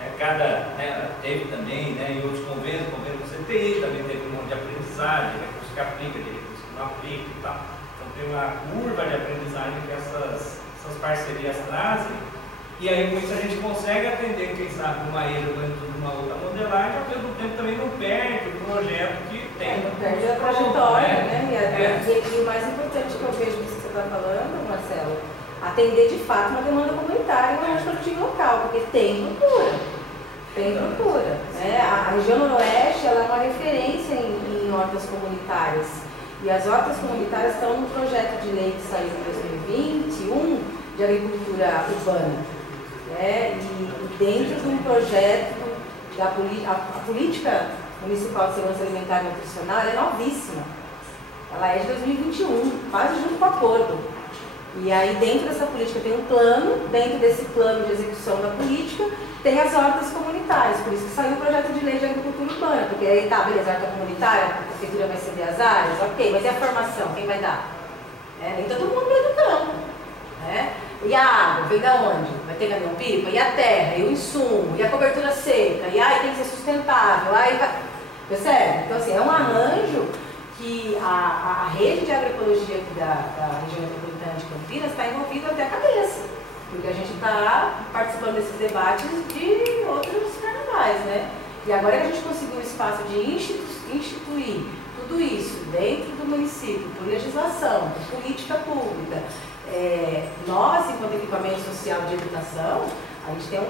Né, teve também, né, em outros convênios do CTI, também teve um monte de aprendizagem, recurso que aplica, de recurso que não aplica e tal. Então, tem uma curva de aprendizagem que essas parcerias trazem. E aí, com isso, a gente consegue atender, quem sabe, uma EJA dentro de uma outra modelagem, ao mesmo tempo também não perde o projeto que tem. Não perde a trajetória, né? E o mais importante que eu vejo disso que você está falando, Marcelo, atender de fato uma demanda comunitária e uma rede produtiva local, porque tem procura. Tem procura. Né? A região noroeste ela é uma referência em hortas comunitárias. E as hortas comunitárias estão no projeto de lei que saiu em 2021 de agricultura urbana. E dentro de um projeto a política municipal de segurança alimentar e nutricional é novíssima. Ela é de 2021, quase junto com o acordo. E aí dentro dessa política tem um plano, dentro desse plano de execução da política tem as hortas comunitárias, por isso que saiu o projeto de lei de agricultura urbana, porque aí tá, beleza, a horta comunitária, a prefeitura vai ceder as áreas, ok, mas e a formação, quem vai dar? Nem todo mundo vem do campo. Né? E a água, vem da onde? Vai ter caminhão-pipa? E a terra, e o insumo, e a cobertura seca, e aí tem que ser sustentável, aí vai... Percebe? Então assim, é um arranjo que a rede de agroecologia aqui da região metropolitana de Campinas está envolvida até a cabeça, porque a gente está participando desses debates de outros carnavais, né? E agora que a gente conseguiu um espaço de instituir tudo isso dentro do município, por legislação, por política pública, nós, enquanto equipamento social de educação, a gente tem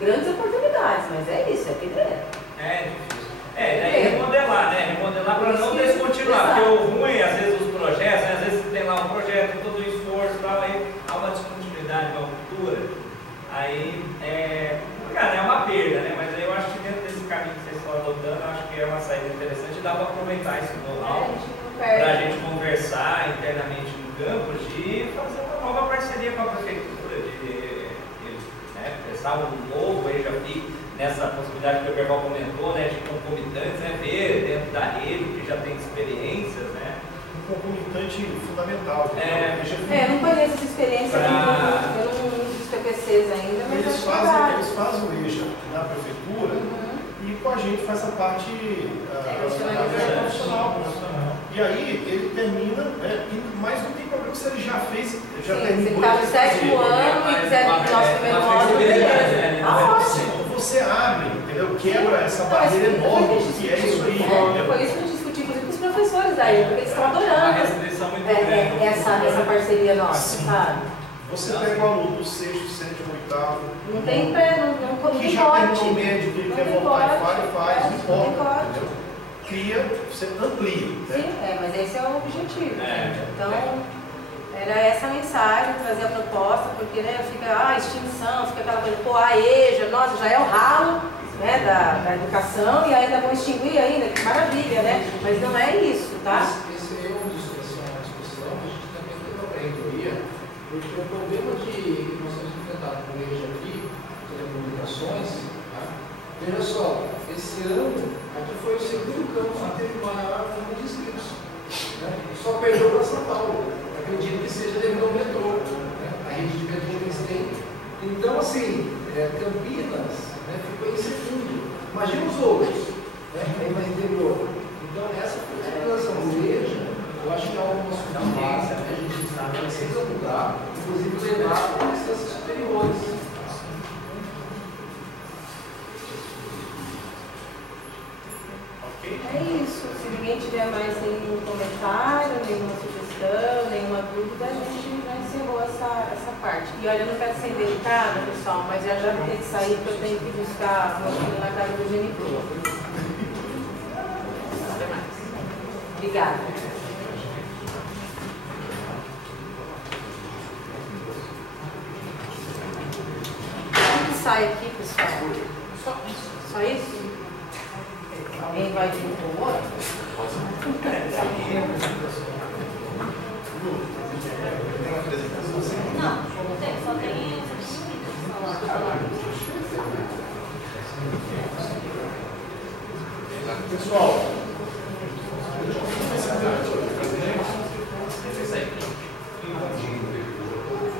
grandes oportunidades, mas é isso, é pedreira. É difícil. Remodelar, né? Remodelar para não descontinuar, porque o ruim, às vezes, os projetos, né? Às vezes você tem lá um projeto, todo o esforço e tal, aí há uma descontinuidade, uma ruptura, aí é uma perda, né? Mas aí eu acho que dentro desse caminho que vocês estão adotando, eu acho que é uma saída interessante e dá para aproveitar esse know-how para a gente conversar internamente no campo, de fazer uma nova parceria com a prefeitura, de prestar um novo EJA-FIC, nessa possibilidade que o Berval comentou, né, de concomitantes, né, ver dentro da rede que já tem experiências, né? Um concomitante fundamental. Eu não conheço essa experiência, eu não fiz PPCs ainda, mas eles fazem o EJA na prefeitura e com a gente faz a parte profissional. E aí ele termina, mas não tem problema se ele já fez, já terminou. Se está no sétimo ano e quiser vir no nosso primeiro módulo, beleza. Ótimo. Você abre, entendeu? Quebra essa barreira enorme que é isso aí. Foi isso que a gente discutiu, inclusive, com os professores aí, porque eles estão adorando essa parceria nossa, sabe? Você pega o aluno do sexto, sétimo, oitavo. Não tem pé, não que já terminou o médio, que ele quer voltar e faz, não importa. você amplia. Né? Sim, mas esse é o objetivo. Então, era essa a mensagem, trazer a proposta, porque né, fica extinção, fica aquela coisa, pô, a EJA, nossa, já é o ralo, né, da educação e ainda vão extinguir ainda, que maravilha, né? Mas não é isso, tá? Esse aí é uma discussão que a gente também tem uma pré-reitoria, porque o problema que nós temos enfrentado com eles aqui, telecomunicações, tá? Veja só, esse ano aqui foi o segundo campo a ter maior número de inscritos, né? Só perdeu para São Paulo. Acredito que seja devido ao metrô, né? A rede de metrô que eles têm. Então, assim, Campinas ficou em segundo. Imagina os outros, né? Aí mais interior. Então, essa configuração do EJA, eu acho que é algo nosso base, né? A gente precisa mudar, inclusive levar para as instâncias superiores. É isso. Se ninguém tiver mais nenhum comentário, nenhuma sugestão, nenhuma dúvida, a gente já encerrou essa parte. E olha, eu não quero ser delicada, pessoal, mas já vou ter que sair porque eu tenho que buscar meu filho na casa do genitor. Obrigada. Como que sai aqui, pessoal? Só isso? Alguém vai vir com o outro? Não, só tem Pessoal,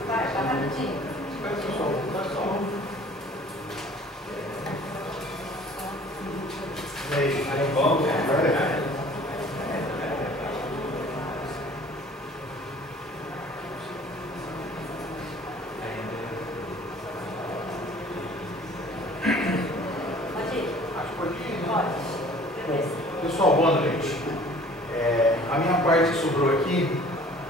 vai rapidinho. e aí? Vamos, Pessoal, boa noite. A minha parte que sobrou aqui,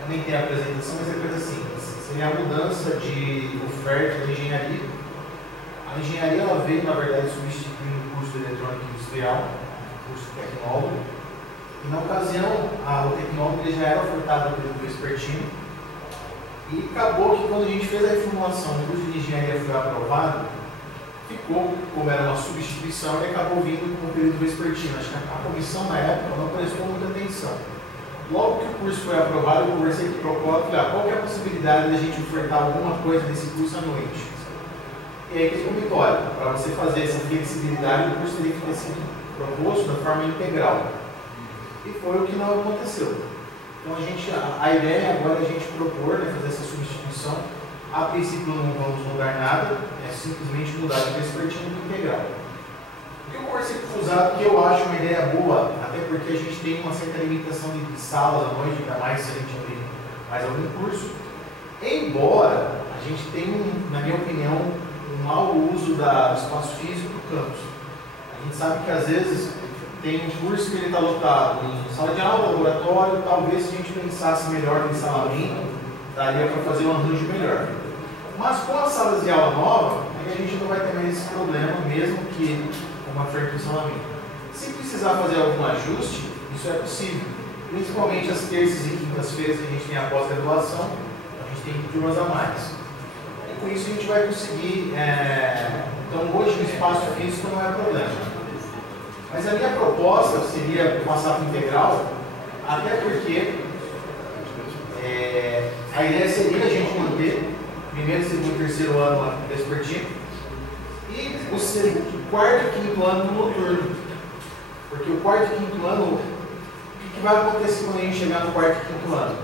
eu nem tenho a apresentação, mas é coisa simples. Seria a mudança de oferta da engenharia. A engenharia ela veio, na verdade, substituir o curso de eletrônica industrial, o curso tecnólogo. E na ocasião, o tecnólogo ele já era ofertado pelo Vespertino. E acabou que quando a gente fez a reformulação, o curso de engenharia foi aprovado, ficou, como era uma substituição, e acabou vindo com o período vespertino. Acho que a comissão na época não prestou muita atenção. Logo que o curso foi aprovado, eu conversei com o Procopio e falei, qual que é a possibilidade de a gente ofertar alguma coisa desse curso à noite? E aí ele comentou, olha, para você fazer essa flexibilidade, o curso teria que ter sido proposto da forma integral. E foi o que não aconteceu. Então a ideia agora é a gente propor, né, fazer essa substituição. A princípio não vamos mudar nada, é simplesmente mudar de vespertino para integral. O que eu conversei com o Fusado, que eu acho uma ideia boa, até porque a gente tem uma certa limitação de salas à noite, ainda mais se a gente abrir mais algum curso. Embora a gente tenha, na minha opinião, um mau uso do espaço físico do campus. A gente sabe que às vezes tem um curso que ele está lotado em sala de aula, laboratório, talvez se a gente pensasse melhor no ensalamento, daria para fazer um arranjo melhor. Mas com as salas de aula nova, a gente não vai ter mais esse problema, mesmo que uma oferta de ensalamento. Se precisar fazer algum ajuste, isso é possível. Principalmente as terças e quintas-feiras que a gente tem a pós-graduação, a gente tem turmas a mais. E com isso a gente vai conseguir. Então hoje o espaço físico não é problema. Mas a minha proposta seria passar para integral, até porque a ideia seria a gente manter primeiro, segundo e terceiro ano lá no vespertino e o quarto e quinto ano no noturno. Porque o quarto e quinto ano, o que vai acontecer quando a gente chegar no quarto e quinto ano?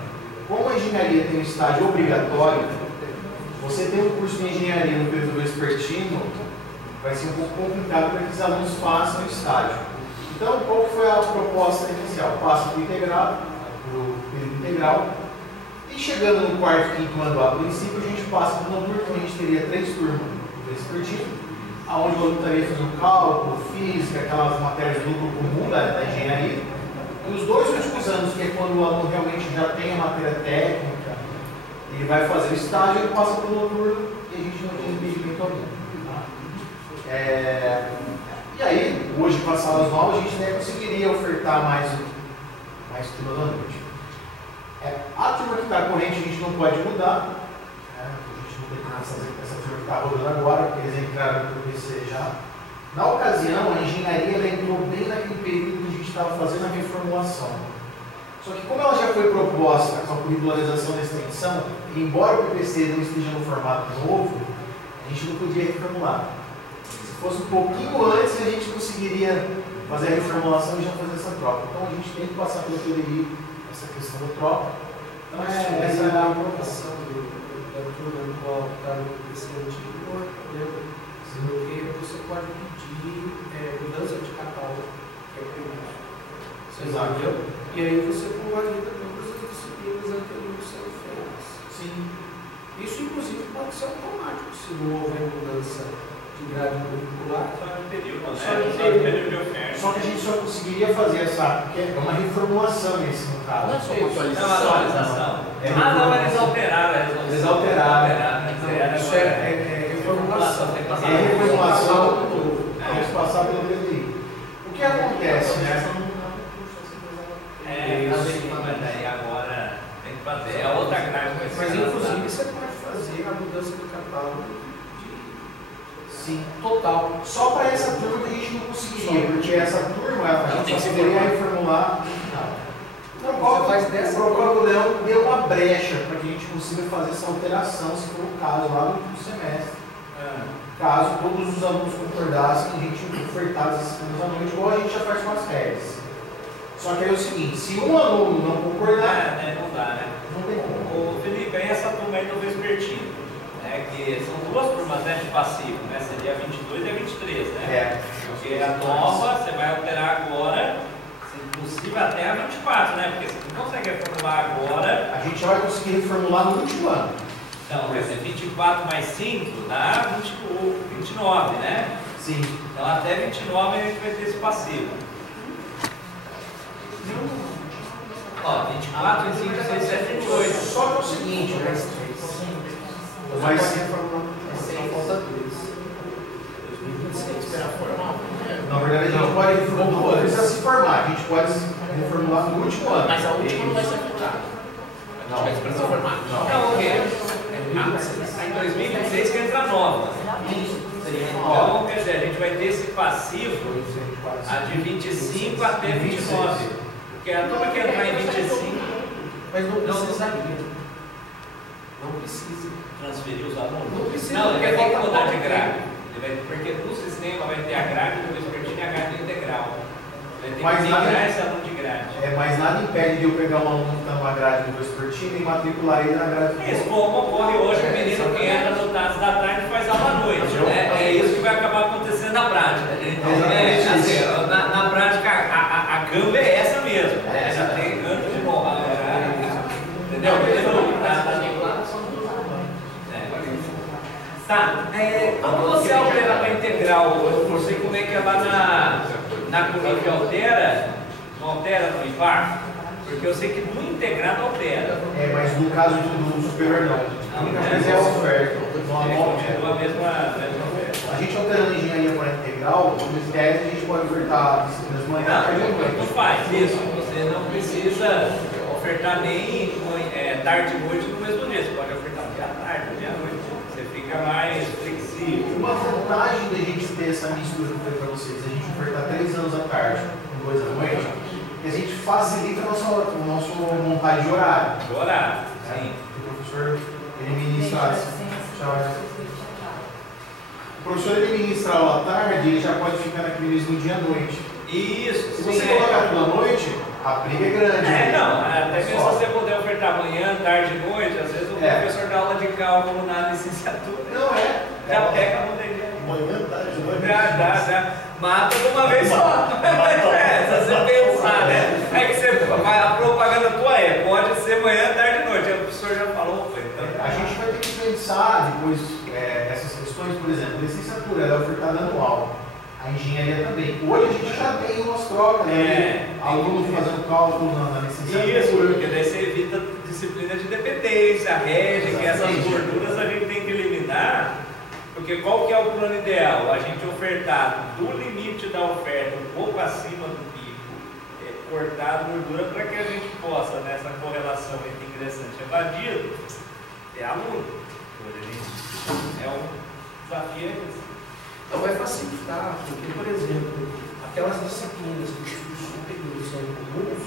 Como a engenharia tem um estágio obrigatório, você tem um curso de engenharia no período vespertino, vai ser um pouco complicado para que os alunos façam o estágio. Então, qual que foi a proposta inicial? Passa para o integral, para o período integral, e chegando no quarto e quinto ano, a princípio, a gente passa para o noturno, a gente teria 3 turmas do vespertino, onde o aluno estaria fazendo cálculo, física, aquelas matérias do lucro comum da engenharia. E os 2 últimos anos, que é quando o aluno realmente já tem a matéria técnica, ele vai fazer o estágio, ele passa para o noturno e a gente não tem impedimento algum. E aí, o hoje com as salas novas, a gente nem conseguiria ofertar mais turma da noite. A turma que está corrente a gente não pode mudar, né? A gente não tem como fazer essa turma que está rodando agora, porque eles entraram no PC já. Na ocasião, a engenharia ela entrou bem naquele período que a gente estava fazendo a reformulação. Só que como ela já foi proposta com a curricularização da extensão, embora o PPC não esteja no formato novo, a gente não podia reformular. Se fosse um pouquinho antes, a gente conseguiria fazer a reformulação e já fazer essa troca. Então a gente tem que passar pelo PDI essa questão da troca. Então essa é a aprovação da turma no qual está no PPC antigo, não é problema. Porque você pode pedir mudança de catálogo, que é previsto. Exato. E aí você convalida todas as disciplinas anteriores sendo feitas. Sim. Isso, inclusive, pode ser automático, se não houver mudança de grade curricular. Só de período, de oferta. Só que a gente só conseguiria fazer essa, porque é uma reformulação nesse no caso. Não é só atualização. Não, mas eles alteraram. Eles alteraram. Isso é reformulação. É reformulação do novo. Vamos passar pelo PDI. O que acontece, né? E agora tem que fazer. É outra grade. Mas inclusive você pode fazer a mudança do catálogo sim, total. Só para essa turma que a gente não conseguiria, porque essa turma a gente só poderia reformular. O próprio deu uma brecha para que a gente consiga fazer essa alteração, se for o caso, lá no último semestre. Caso todos os alunos concordassem, a gente ofertasse esses alunos à noite, igual a gente já faz com as férias. Só que aí é o seguinte, se um aluno não concordar, não dá, né? Não tem como. O Felipe, aí essa turma aí do vespertino, né? Que são duas turmas, né, de passivo, né? Seria a 22 e a 23, né? Porque a nova você vai alterar agora, se possível até a 24, né? Porque você não consegue reformular agora. A gente já vai conseguir reformular no último ano. Então, quer dizer, 24 mais 5 dá 29, né? Sim. Então até 29 a gente vai ter esse passivo. Ó, 24, 25, 26, 27, 28. Só que é o seguinte, mas falta 3. Esperar formar. Na verdade, a gente pode reformular, não precisa se formar, a gente pode reformular no último ano. Mas a última não vai ser aplicada. A gente vai esperar se formar. Não, o quê? Em 2026 que entra nova. Então, quer dizer, a gente vai ter esse passivo a de 25 até 29. Porque a turma que entrar em 25, mas não precisaria. Não precisa transferir os alunos. Não precisa. Não, ele vai ter que mudar de grade. Porque no sistema vai ter a grade do vespertino e a grade integral. Vai ter que migrar esse aluno de grade. Mas nada impede de eu pegar um aluno que está numa grade do vespertino e matricular ele na grade do Isso, como ocorre hoje, o menino que entra no tarde da tarde faz aula à noite. Né? É isso que vai acabar acontecendo na prática. Assim, na prática, a gamba é essa mesmo. Já tem canto de borrar. Entendeu? Tá. Quando você altera para integral, eu não sei como é que é lá na currícula altera, não altera no IPAR? Porque eu sei que no integrado altera. Mas no caso do superior não. A única coisa é a oferta. Continua a mesma oferta. A gente alterando a engenharia para integral, nos testes a gente pode ofertar disciplinas manhã, tarde e noite. Não faz isso. Você não precisa ofertar nem tarde e noite no mesmo dia. Você pode ofertar dia à tarde, dia à noite. Você fica mais flexível. Uma vantagem da gente ter essa mistura que eu falei para vocês, a gente ofertar 3 anos à tarde e 2 à noite, que a gente facilita o nosso montagem de horário. De horário, sim. O professor, ele ministra. O professor, ele ministra aula à tarde, ele já pode ficar naquele mesmo dia à noite. Isso, se você colocar tudo à noite, a briga é grande. Não, até mesmo se você puder ofertar manhã, tarde e noite, às vezes o professor dá aula de cálculo na licenciatura. Não já pega no DG. Manhã, tarde, noite. Já. Mata de uma vez só. Se você pensar, né? É que a propaganda tua pode ser manhã, tarde e noite. O professor já falou, então. A gente vai ter que pensar depois essas questões, por exemplo, a licenciatura ela é ofertada anual. A engenharia também. Hoje a gente já tem umas trocas, né? Aluno fazendo cálculo na licenciatura. Isso, porque daí você evita disciplina de dependência, rede, que essas gorduras a gente tem que eliminar Porque qual que é o plano ideal? A gente ofertar do limite da oferta, um pouco acima do pico, cortar a gordura para que a gente possa, nessa correlação entre ingressante e evadido, ter aluno. É um desafio esse. Então vai facilitar, porque, por exemplo, aquelas disciplinas que os cursos superiores são comuns,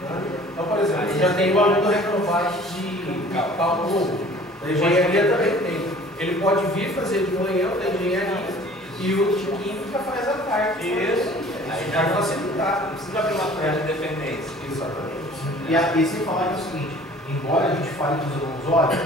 né? Então, por exemplo, eu já tenho o aluno reprovado de cálculo, da engenharia também tem. Ele pode vir fazer de manhã da engenharia e o de química faz à tarde. Isso. Aí vai facilitar. Não precisa abrir uma prova de dependência. Exatamente. E sem falar que é o seguinte, embora a gente fale para os alunos, olha,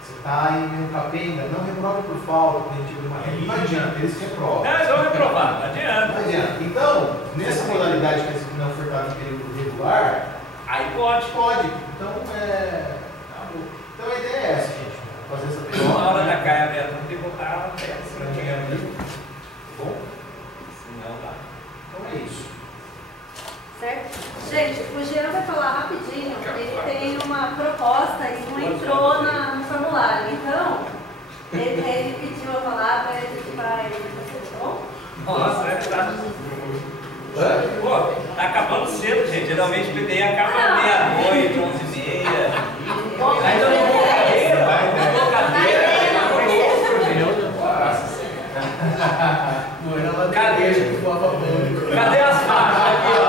você está em um capenga, não reprova por falta, porque a gente abriu uma regra, não adianta, eles reprovam. Não, eles vão reprovar, não adianta. Não adianta. Então, nessa modalidade que a disciplina é ofertada no período regular, aí pode. pode. Então, então a ideia é essa, gente. Fazer essa Então, na hora da Caia mesmo, tem que botar a peça. Bom? Senão dá. Então é isso. Certo? Gente, o Jean vai falar rapidinho. Ele tem uma proposta e não entrou no formulário. Então, ele pediu a palavra e a gente vai. Tá bom? Nossa, pô, tá acabando cedo, gente. Geralmente o PDI acaba meia-noite, 11h30. Ainda não vou cadeira. Não era lá cadeira que voava pânico. Cadê as faixas aqui, ó?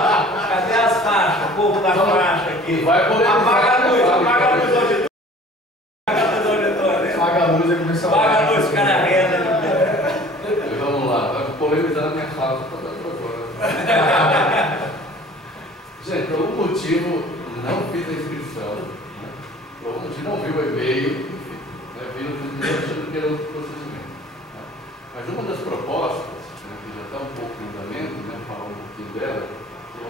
Cadê as faixas? O povo da faixa aqui. Vai poder Apaga a luz, apaga a luz, auditor. Apaga a luz, auditor. Apaga a luz e começa a Apaga a luz, fica na renda. Vamos lá, vai polemizar na minha fala, tá dando agora. Gente, por algum motivo não fiz a inscrição, né? Por algum motivo não vi o e-mail, enfim, né? Vi no primeiro achando que era outro procedimento. Né? Mas uma das propostas, né, que já está um pouco em andamento, né, falar um pouquinho dela, é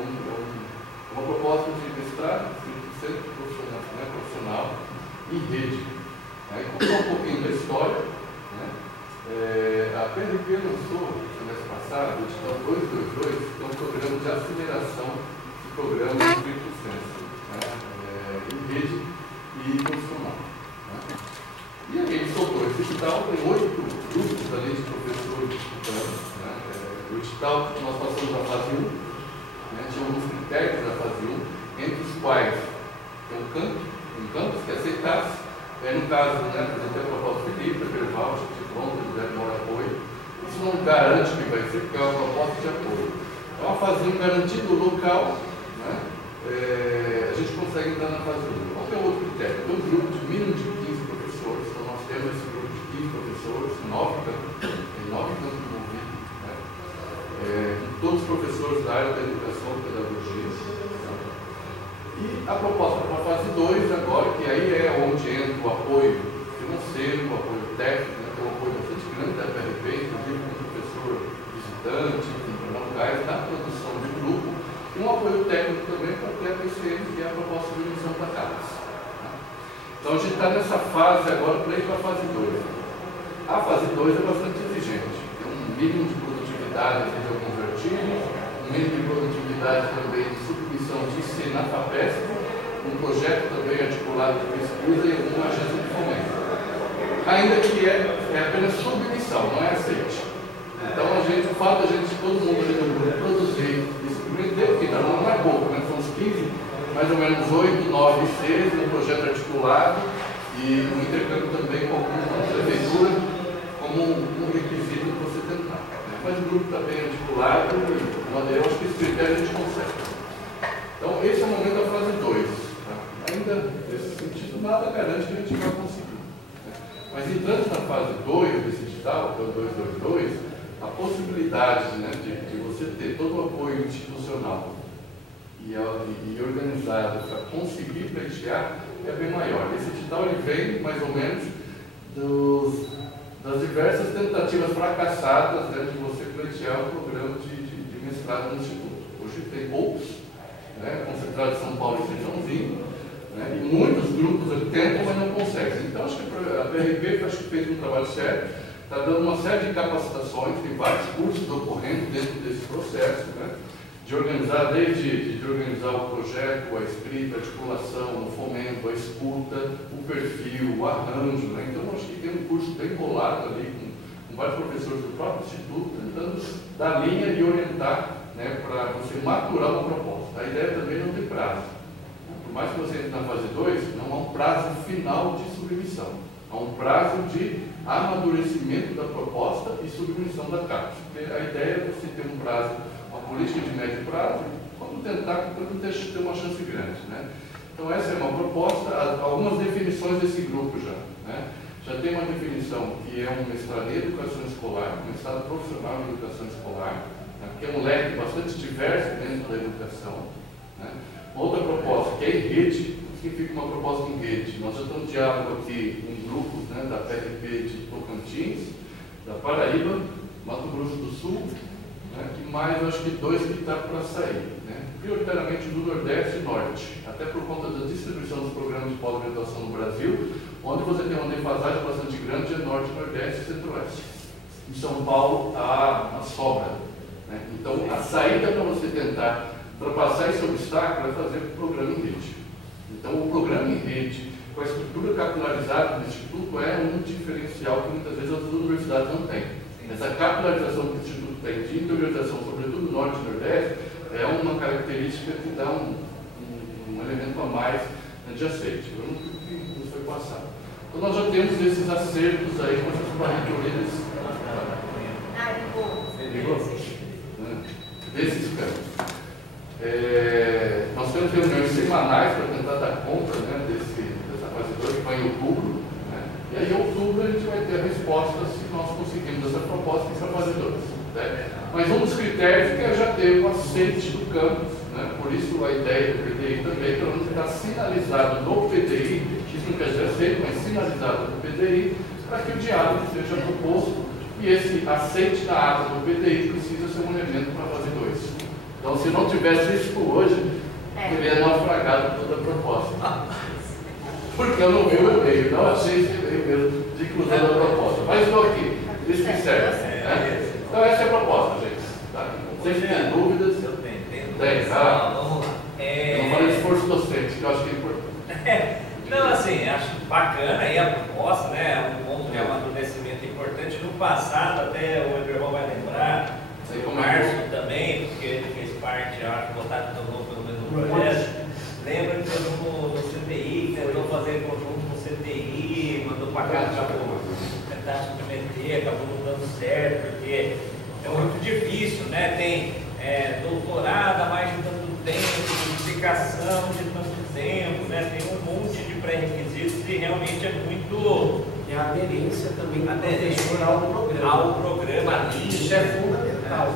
uma proposta de mestrado, 100% profissional em rede. Né? E contar um pouquinho da história, né? A PRP lançou, semestre passado, o edital 222, que é um programa de aceleração de programas de circunstância, né? Em rede e profissional. Né? E aí ele soltou esse edital, tem 8 grupos ali de professores disputando. Né? O edital, nós passamos na fase 1, né? Tinha alguns critérios da fase 1, entre os quais tem um campus que aceitasse. No caso, né, apresentei a proposta de Felipe, Perval, pronto, ele deve dar apoio. Isso não garante que vai ser, porque é uma proposta de apoio. Então, a fase 1 garantido o local, né, a gente consegue entrar na fase 1. Qual que é o outro critério? Tem um grupo de mínimo de 15 professores, então nós temos esse grupo de 15 professores, 9 campos envolvidos, né, todos os professores da área da educação e pedagogia. E a proposta para a fase 2 agora, que aí é onde entra o apoio financeiro, o apoio técnico, né, que é um apoio bastante grande da PRP, inclusive com o professor visitante, para dar um gás na produção do grupo, e um apoio técnico também para ter a PCM, que é a proposta de emissão para CAPES. Então a gente está nessa fase agora para ir para a fase 2. A fase 2 é bastante exigente, tem um mínimo de produtividade de alguns artigos, um mínimo de produtividade também de submissão de IC na FAPESP, um projeto também articulado de pesquisa e uma agência de fomento. Ainda que é apenas submissão, não é aceite. Então o fato de todo mundo ali no grupo produzir isso, que não é pouco, né? São uns 15, mais ou menos 8, 9 ICs, um projeto articulado e um intercâmbio também com a prefeitura como um requisito para você tentar. Mas o grupo está bem articulado e eu acho que esse critério a gente consegue. Então, esse é o momento da fase 2. Tá? Ainda, nesse sentido, nada garante que a gente vai conseguir. Né? Mas entrando na fase 2 desse edital, que é o 222, a possibilidade, né, de você ter todo o apoio institucional e organizado para conseguir pleitear é bem maior. Esse edital ele vem, mais ou menos, das diversas tentativas fracassadas, né, de você pleitear o programa de mestrado no Instituto. Hoje tem poucos, né, concentrados em São Paulo e Joãozinho, né, e muitos grupos tentam, mas não conseguem. Então, acho que a PRP acho que fez um trabalho sério, está dando uma série de capacitações, tem vários cursos ocorrendo dentro desse processo, né, de organizar, desde de organizar o projeto, a escrita, a articulação, o fomento, a escuta, o perfil, o arranjo. Né? Então, acho que tem um curso bem bolado ali, com com vários professores do próprio Instituto, tentando dar linha e orientar, né, para você maturar uma proposta. A ideia também não tem prazo. Por mais que você entre na fase 2, não há um prazo final de submissão. Há um prazo de amadurecimento da proposta e submissão da CAPES. A ideia é você ter um prazo, uma política de médio prazo, quando tentar, quando ter uma chance grande, né? Então essa é uma proposta, algumas definições desse grupo já, né? Já tem uma definição que é um mestrado em educação escolar, um mestrado profissional em educação escolar, né? Que é um leque bastante diverso dentro da educação, né? Outra proposta que é em rede, significa uma proposta em rede. Nós já estamos em diálogo aqui em grupos, né, da PRP de Tocantins, da Paraíba, Mato Grosso do Sul, né, e mais, eu acho que 2 que está para sair, né, prioritariamente do Nordeste e Norte, até por conta da distribuição dos programas de pós-graduação no Brasil, onde você tem uma defasagem bastante grande é Norte, Nordeste e Centro-Oeste. Em São Paulo há uma sobra, né? Então a saída para você tentar ultrapassar esse obstáculo é fazer o programa em rede. Então o programa em rede, com a estrutura capilarizada do Instituto, é um diferencial que muitas vezes as universidades não têm. Essa capilarização que o Instituto tem de interiorização, sobretudo no Norte e Nordeste, é uma característica que dá um elemento a mais adjacente. Eu não sei que isso foi passado. Então nós já temos esses acertos aí com essas 40 orelhas desses campos. Nós temos reuniões semanais para tentar dar conta, né, dessa fase 2, que vai em outubro, né? E aí em outubro a gente vai ter a resposta se nós conseguimos essa proposta em fase 2. Né? Mas um dos critérios que é já ter o aceite do campus, né? Por isso a ideia do PDI também, pelo menos está sinalizado no PDI, isso não quer dizer aceito, mas sinalizado no PDI, para que o diálogo seja proposto e esse aceite da ata do PDI precisa ser um elemento para a fase 2. Então, se não tivesse isso hoje, teria naufragado toda a proposta. Porque eu não vi o e-mail, não achei esse e-mail mesmo de inclusão da proposta. Mas estou aqui, isso que serve. Né? Então, essa é a proposta, gente. Tá? Vocês têm dúvidas? Eu tenho. Tem, tá? Vamos lá. Eu não falei de esforço docente, que eu acho que é importante. Não, assim, acho bacana aí a proposta, né? Um ponto de amadurecimento importante. No passado, até o Eberval vai lembrar, o Márcio também, porque ele fez parte, acho, votado pelo mesmo projeto. Lembra que no CTI, tentou fazer conjunto com o CTI, mandou para cá, acabou tentar submeter, acabou não dando certo, porque é muito difícil, né? Tem doutorado há mais de tanto tempo, publicação de tanto tempo, né? Tem um monte de pré-requisitos que realmente é muito. E a aderência também do professor ao programa. Isso é fundamental.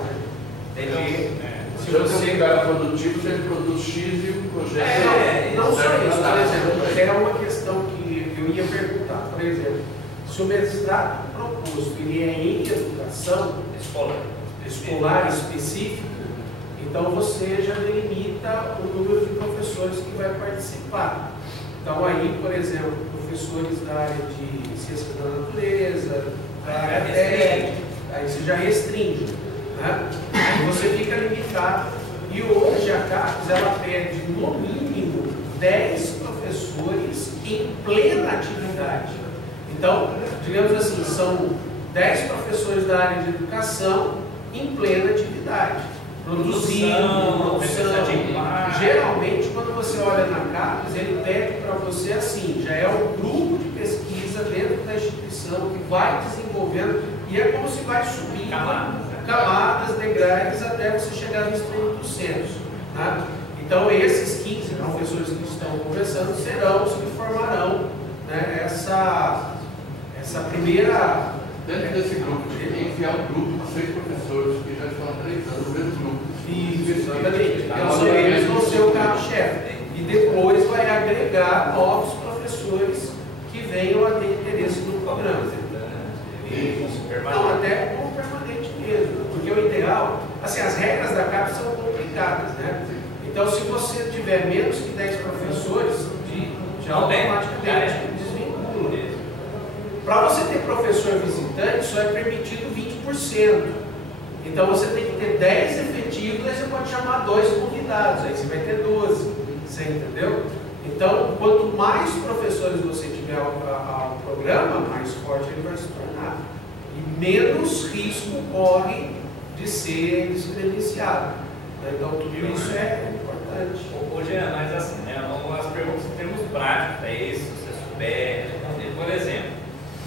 Entendi. Se você tem um cara produtivo, você produz X e o projeto não só isso, por exemplo, era uma questão que eu ia perguntar. Por exemplo, se o mestrado proposto ele é em educação escolar específica, então você já delimita o número de professores que vai participar. Então aí, por exemplo, professores da área de ciências da natureza, da área técnica, aí você já restringe, né? Aí você fica limitado. E hoje a CAPES, ela pede no mínimo 10 professores em plena atividade. Então, digamos assim, são 10 professores da área de educação em plena atividade. Produzindo, geralmente, quando você olha na CAPES, ele pede para você assim, já é um grupo de pesquisa dentro da instituição que vai desenvolvendo, e é como se vai subindo camadas, degraus, até você chegar no estrito senso. Tá? Então, esses 15 professores que estão conversando serão os que formarão, né, essa primeira... Dentro desse grupo, de enviar um grupo de 6 professores que já estão há 3 anos no mesmo grupo. Isso, exatamente. Então, eles vão ser o carro-chefe. E depois vai agregar novos professores que venham a ter interesse no programa. Não, até como permanente mesmo. Porque o ideal, assim, as regras da CAPES são complicadas, né? Então, se você tiver menos que 10 professores, já automaticamente desvincula. Para você ter professor visitante, só é permitido 20%. Então você tem que ter 10 efetivos, aí você pode chamar 2 convidados, aí você vai ter 12. Você entendeu? Então, quanto mais professores você tiver ao programa, mais forte ele vai se tornar. E menos risco corre de ser descredenciado. Então tudo isso é importante. Ô Jean, mas assim, né, algumas perguntas em termos práticos, aí se você souber responder. Por exemplo,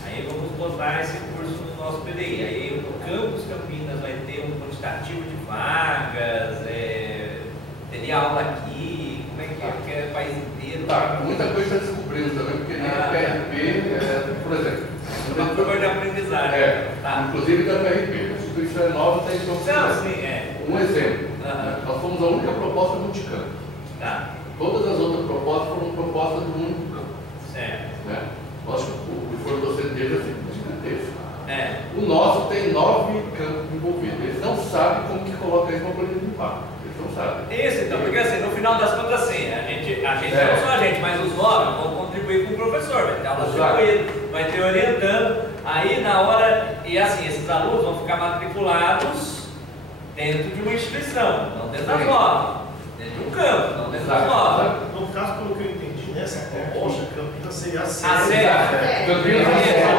aí vamos botar esse curso no nosso PDI, aí o Campus Campinas vai ter um quantitativo de vagas, teria aula aqui, como é que é o país inteiro? Tá, muita coisa está descobrindo também, porque nem a PRP, por exemplo. Uma curva de aprendizagem. Tá. Inclusive da PRP, a instituição é nova, está em Não, sim, Um exemplo, nós fomos a única proposta multicampo. Tá. Todas as outras propostas foram propostas do único campo. Certo. Né? Lógico que o esforço docente deles é gigantesco. O O nosso tem 9 campos envolvidos. Eles não sabem como que coloca isso na planilha de impacto. Eles não sabem. Isso, então, porque assim, no final das contas, assim, a gente não só a gente, mas os 9 vão contribuir com o professor, vai ter aula distribuída, vai ter orientando, aí na hora, e assim, esses alunos vão ficar matriculados dentro de uma instituição, não dentro das 9, dentro de um campo, não dentro das 9. No caso, pelo que eu entendi, nessa proposta, Campinas seria a A sede. sede. Campinas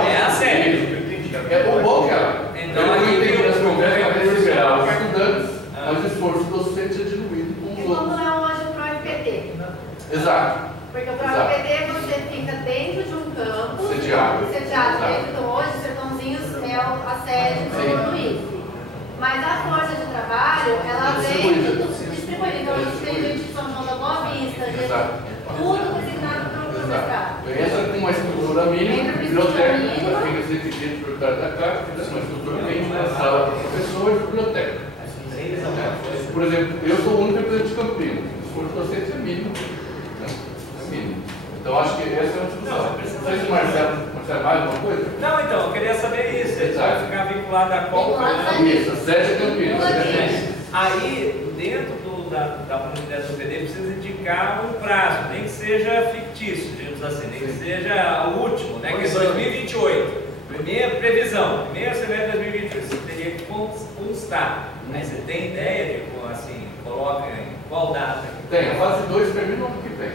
É a sede. É bom, cara. Então, eu aqui entendi tem nas conversas para liberar os Ah. estudantes, mas o esforço docente é diluído com E os como outros. é hoje para o FPT? Exato. Porque o FPT você fica dentro de um campo, Sediado. dentro. Então hoje o Sertãozinhos é a sede do IFE. Mas a força de trabalho, ela vem distribuída. Então a gente tem gente de São João da Boa Vista, tudo designado para o mestrado. Entra com uma estrutura mínima, biblioteca, fica esse requisito prioritário da carta, uma estrutura mínima, uma sala para professores e biblioteca. Por exemplo, eu sou o único representante de Campinas, o esforço docente é mínimo. Né? É mínimo. Então acho que essa é uma discussão. Não sei se o Marcelo mais alguma coisa? Não, então, eu queria saber isso. Ele vai ficar vinculado a qual Isso, a sede é Campinas. Aí, dentro da comunidade do PD, precisa indicar um prazo, nem que seja fictício, digamos assim, nem que seja o último, né? Que é 2028. Primeira previsão, primeiro semestre de 2028, você teria que constar. Aí você tem ideia de, assim, coloca em qual data? Tem, a fase 2 termina no ano que vem.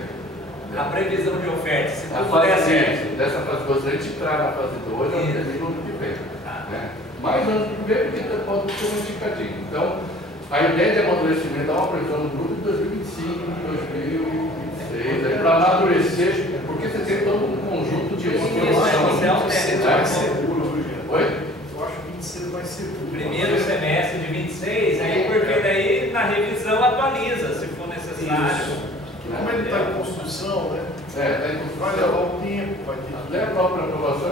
A previsão de oferta, se a tudo fase der certo. dessa fase 2, a gente entrar na fase 2, termina no ano que vem. Né? Mais ano que vem, porque pode ser um indicadinho. Então, a ideia de amadurecimento é uma previsão no grupo de 2025, 2026, para amadurecer, porque você tem todo um conjunto de informação. Mais seguro, Oi? Eu acho que 26 vai ser seguro. Primeiro semestre de 26, aí porque daí na revisão atualiza, se for necessário. Como ele está em construção, né? Está em construção. Vai levar um tempo, vai ter. Até a própria aprovação,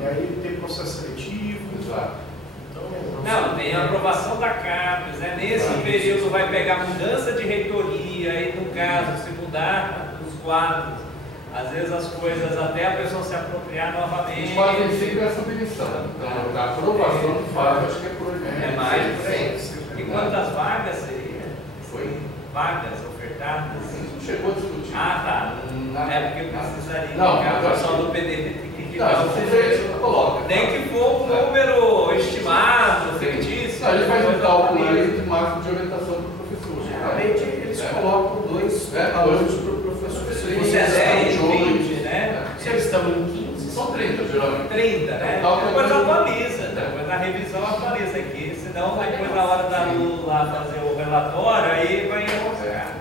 E aí tem processo seletivo. Exato. Não, tem a aprovação da CAPES, né? Nesse período vai pegar mudança de reitoria, e no caso, se mudar os quadros, às vezes as coisas, até a pessoa se apropriar novamente. Os quadros em si é submissão. Então, a aprovação do quadro, acho que é por aí. É mais por aí. E quantas vagas seria? Foi? Vagas ofertadas? Chegou a discutir. Ah, tá. É porque precisaria não, indicar o pessoal do PDT. Não, você coloca. Nem que for um número estimado, fictício. A gente faz um cálculo aí de máximo de orientação do professor. Geralmente eles colocam dois alunos para o professor. Se é 10, 20, né? Se eles estão em 15, são 30, geralmente. 30, né? Depois atualiza, depois na revisão atualiza aqui. Senão, depois na hora da Lu lá fazer o relatório, aí vai enroscar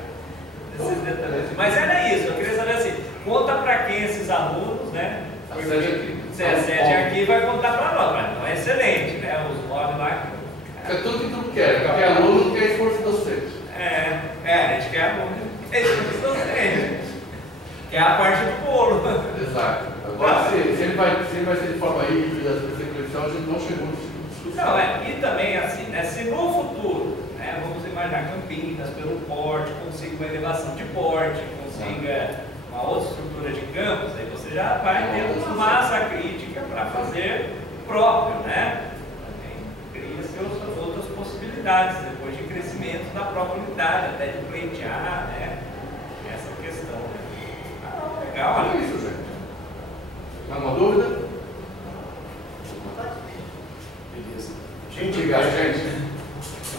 esses detalhes. Mas era isso, eu queria saber assim, conta para quem esses alunos, né? Se é 7 aqui, vai contar para nós, mas não é excelente, né? Os 9 lá. É tudo que tu quer, qualquer aluno quer esforço docente. A gente quer aluno, é esforço docente. Que é a parte do bolo. Exato. Agora, se ele vai ser de forma híbrida, a gente não chegou nesse discussão. Não, e também assim, né? Se no futuro, né, vamos imaginar Campinas, pelo porte, consiga uma elevação de porte, consiga uma outra estrutura de campus, aí você já vai ter uma massa crítica para fazer próprio, né? Cria-se outras possibilidades, depois de crescimento da própria unidade, até de pleitear, né? Essa questão, né? Legal, olha isso, gente. Alguma dúvida? Beleza. Gente, obrigado, gente.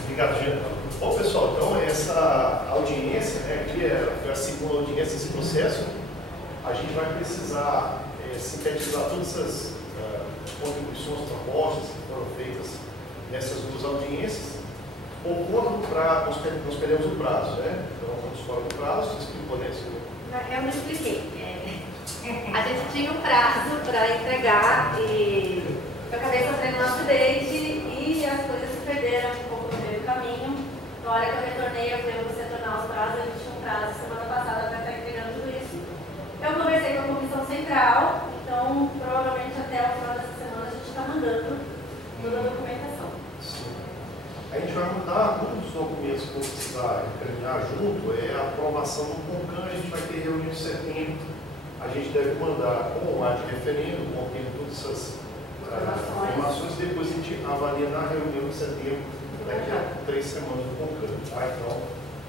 Obrigado, gente. Bom, pessoal, então essa audiência, né, aqui foi a segunda audiência desse processo. A gente vai precisar sintetizar todas essas contribuições, propostas que foram feitas nessas duas audiências. Por conta do prazo, nós perdemos o prazo, né? Então, quando fora do prazo, você explicou, né? Eu não expliquei. A gente tinha um prazo para entregar e eu acabei sofrendo um acidente e as coisas se perderam um pouco no meio do caminho. Na hora que eu retornei, eu falei, você tornar os prazos, a gente tinha um prazo semana passada para estar entregando tudo isso. Eu conversei com a comissão central, então provavelmente até o final dessa semana a gente está mandando toda a documentação. Sim. A gente vai mandar um dos documentos que eu vou precisar encaminhar junto, é a aprovação do CONCAN. A gente vai ter reunião em setembro. A gente deve mandar com o ato de referendo, contendo todas essas informações, depois a gente avalia na reunião de setembro, daqui a 3 semanas do CONCAN. Tá? Então,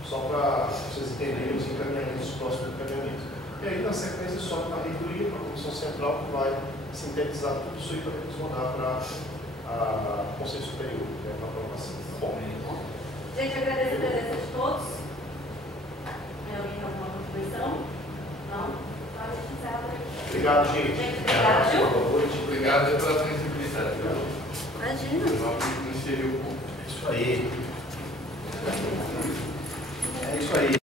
só para vocês entenderem os encaminhamentos, os próximos encaminhamentos. E aí, na sequência, sobe para a reitoria, para a Comissão Central, que vai sintetizar tudo isso aí para eles mandar para o Conselho Superior, né, para aprovação. Tá bom? Gente, eu agradeço a presença de todos. Alguém tem alguma contribuição? Não? Obrigado, gente. Obrigado. Boa noite. Obrigado pela sensibilidade. Imagina. Não inseriu o ponto. É isso aí. É isso aí.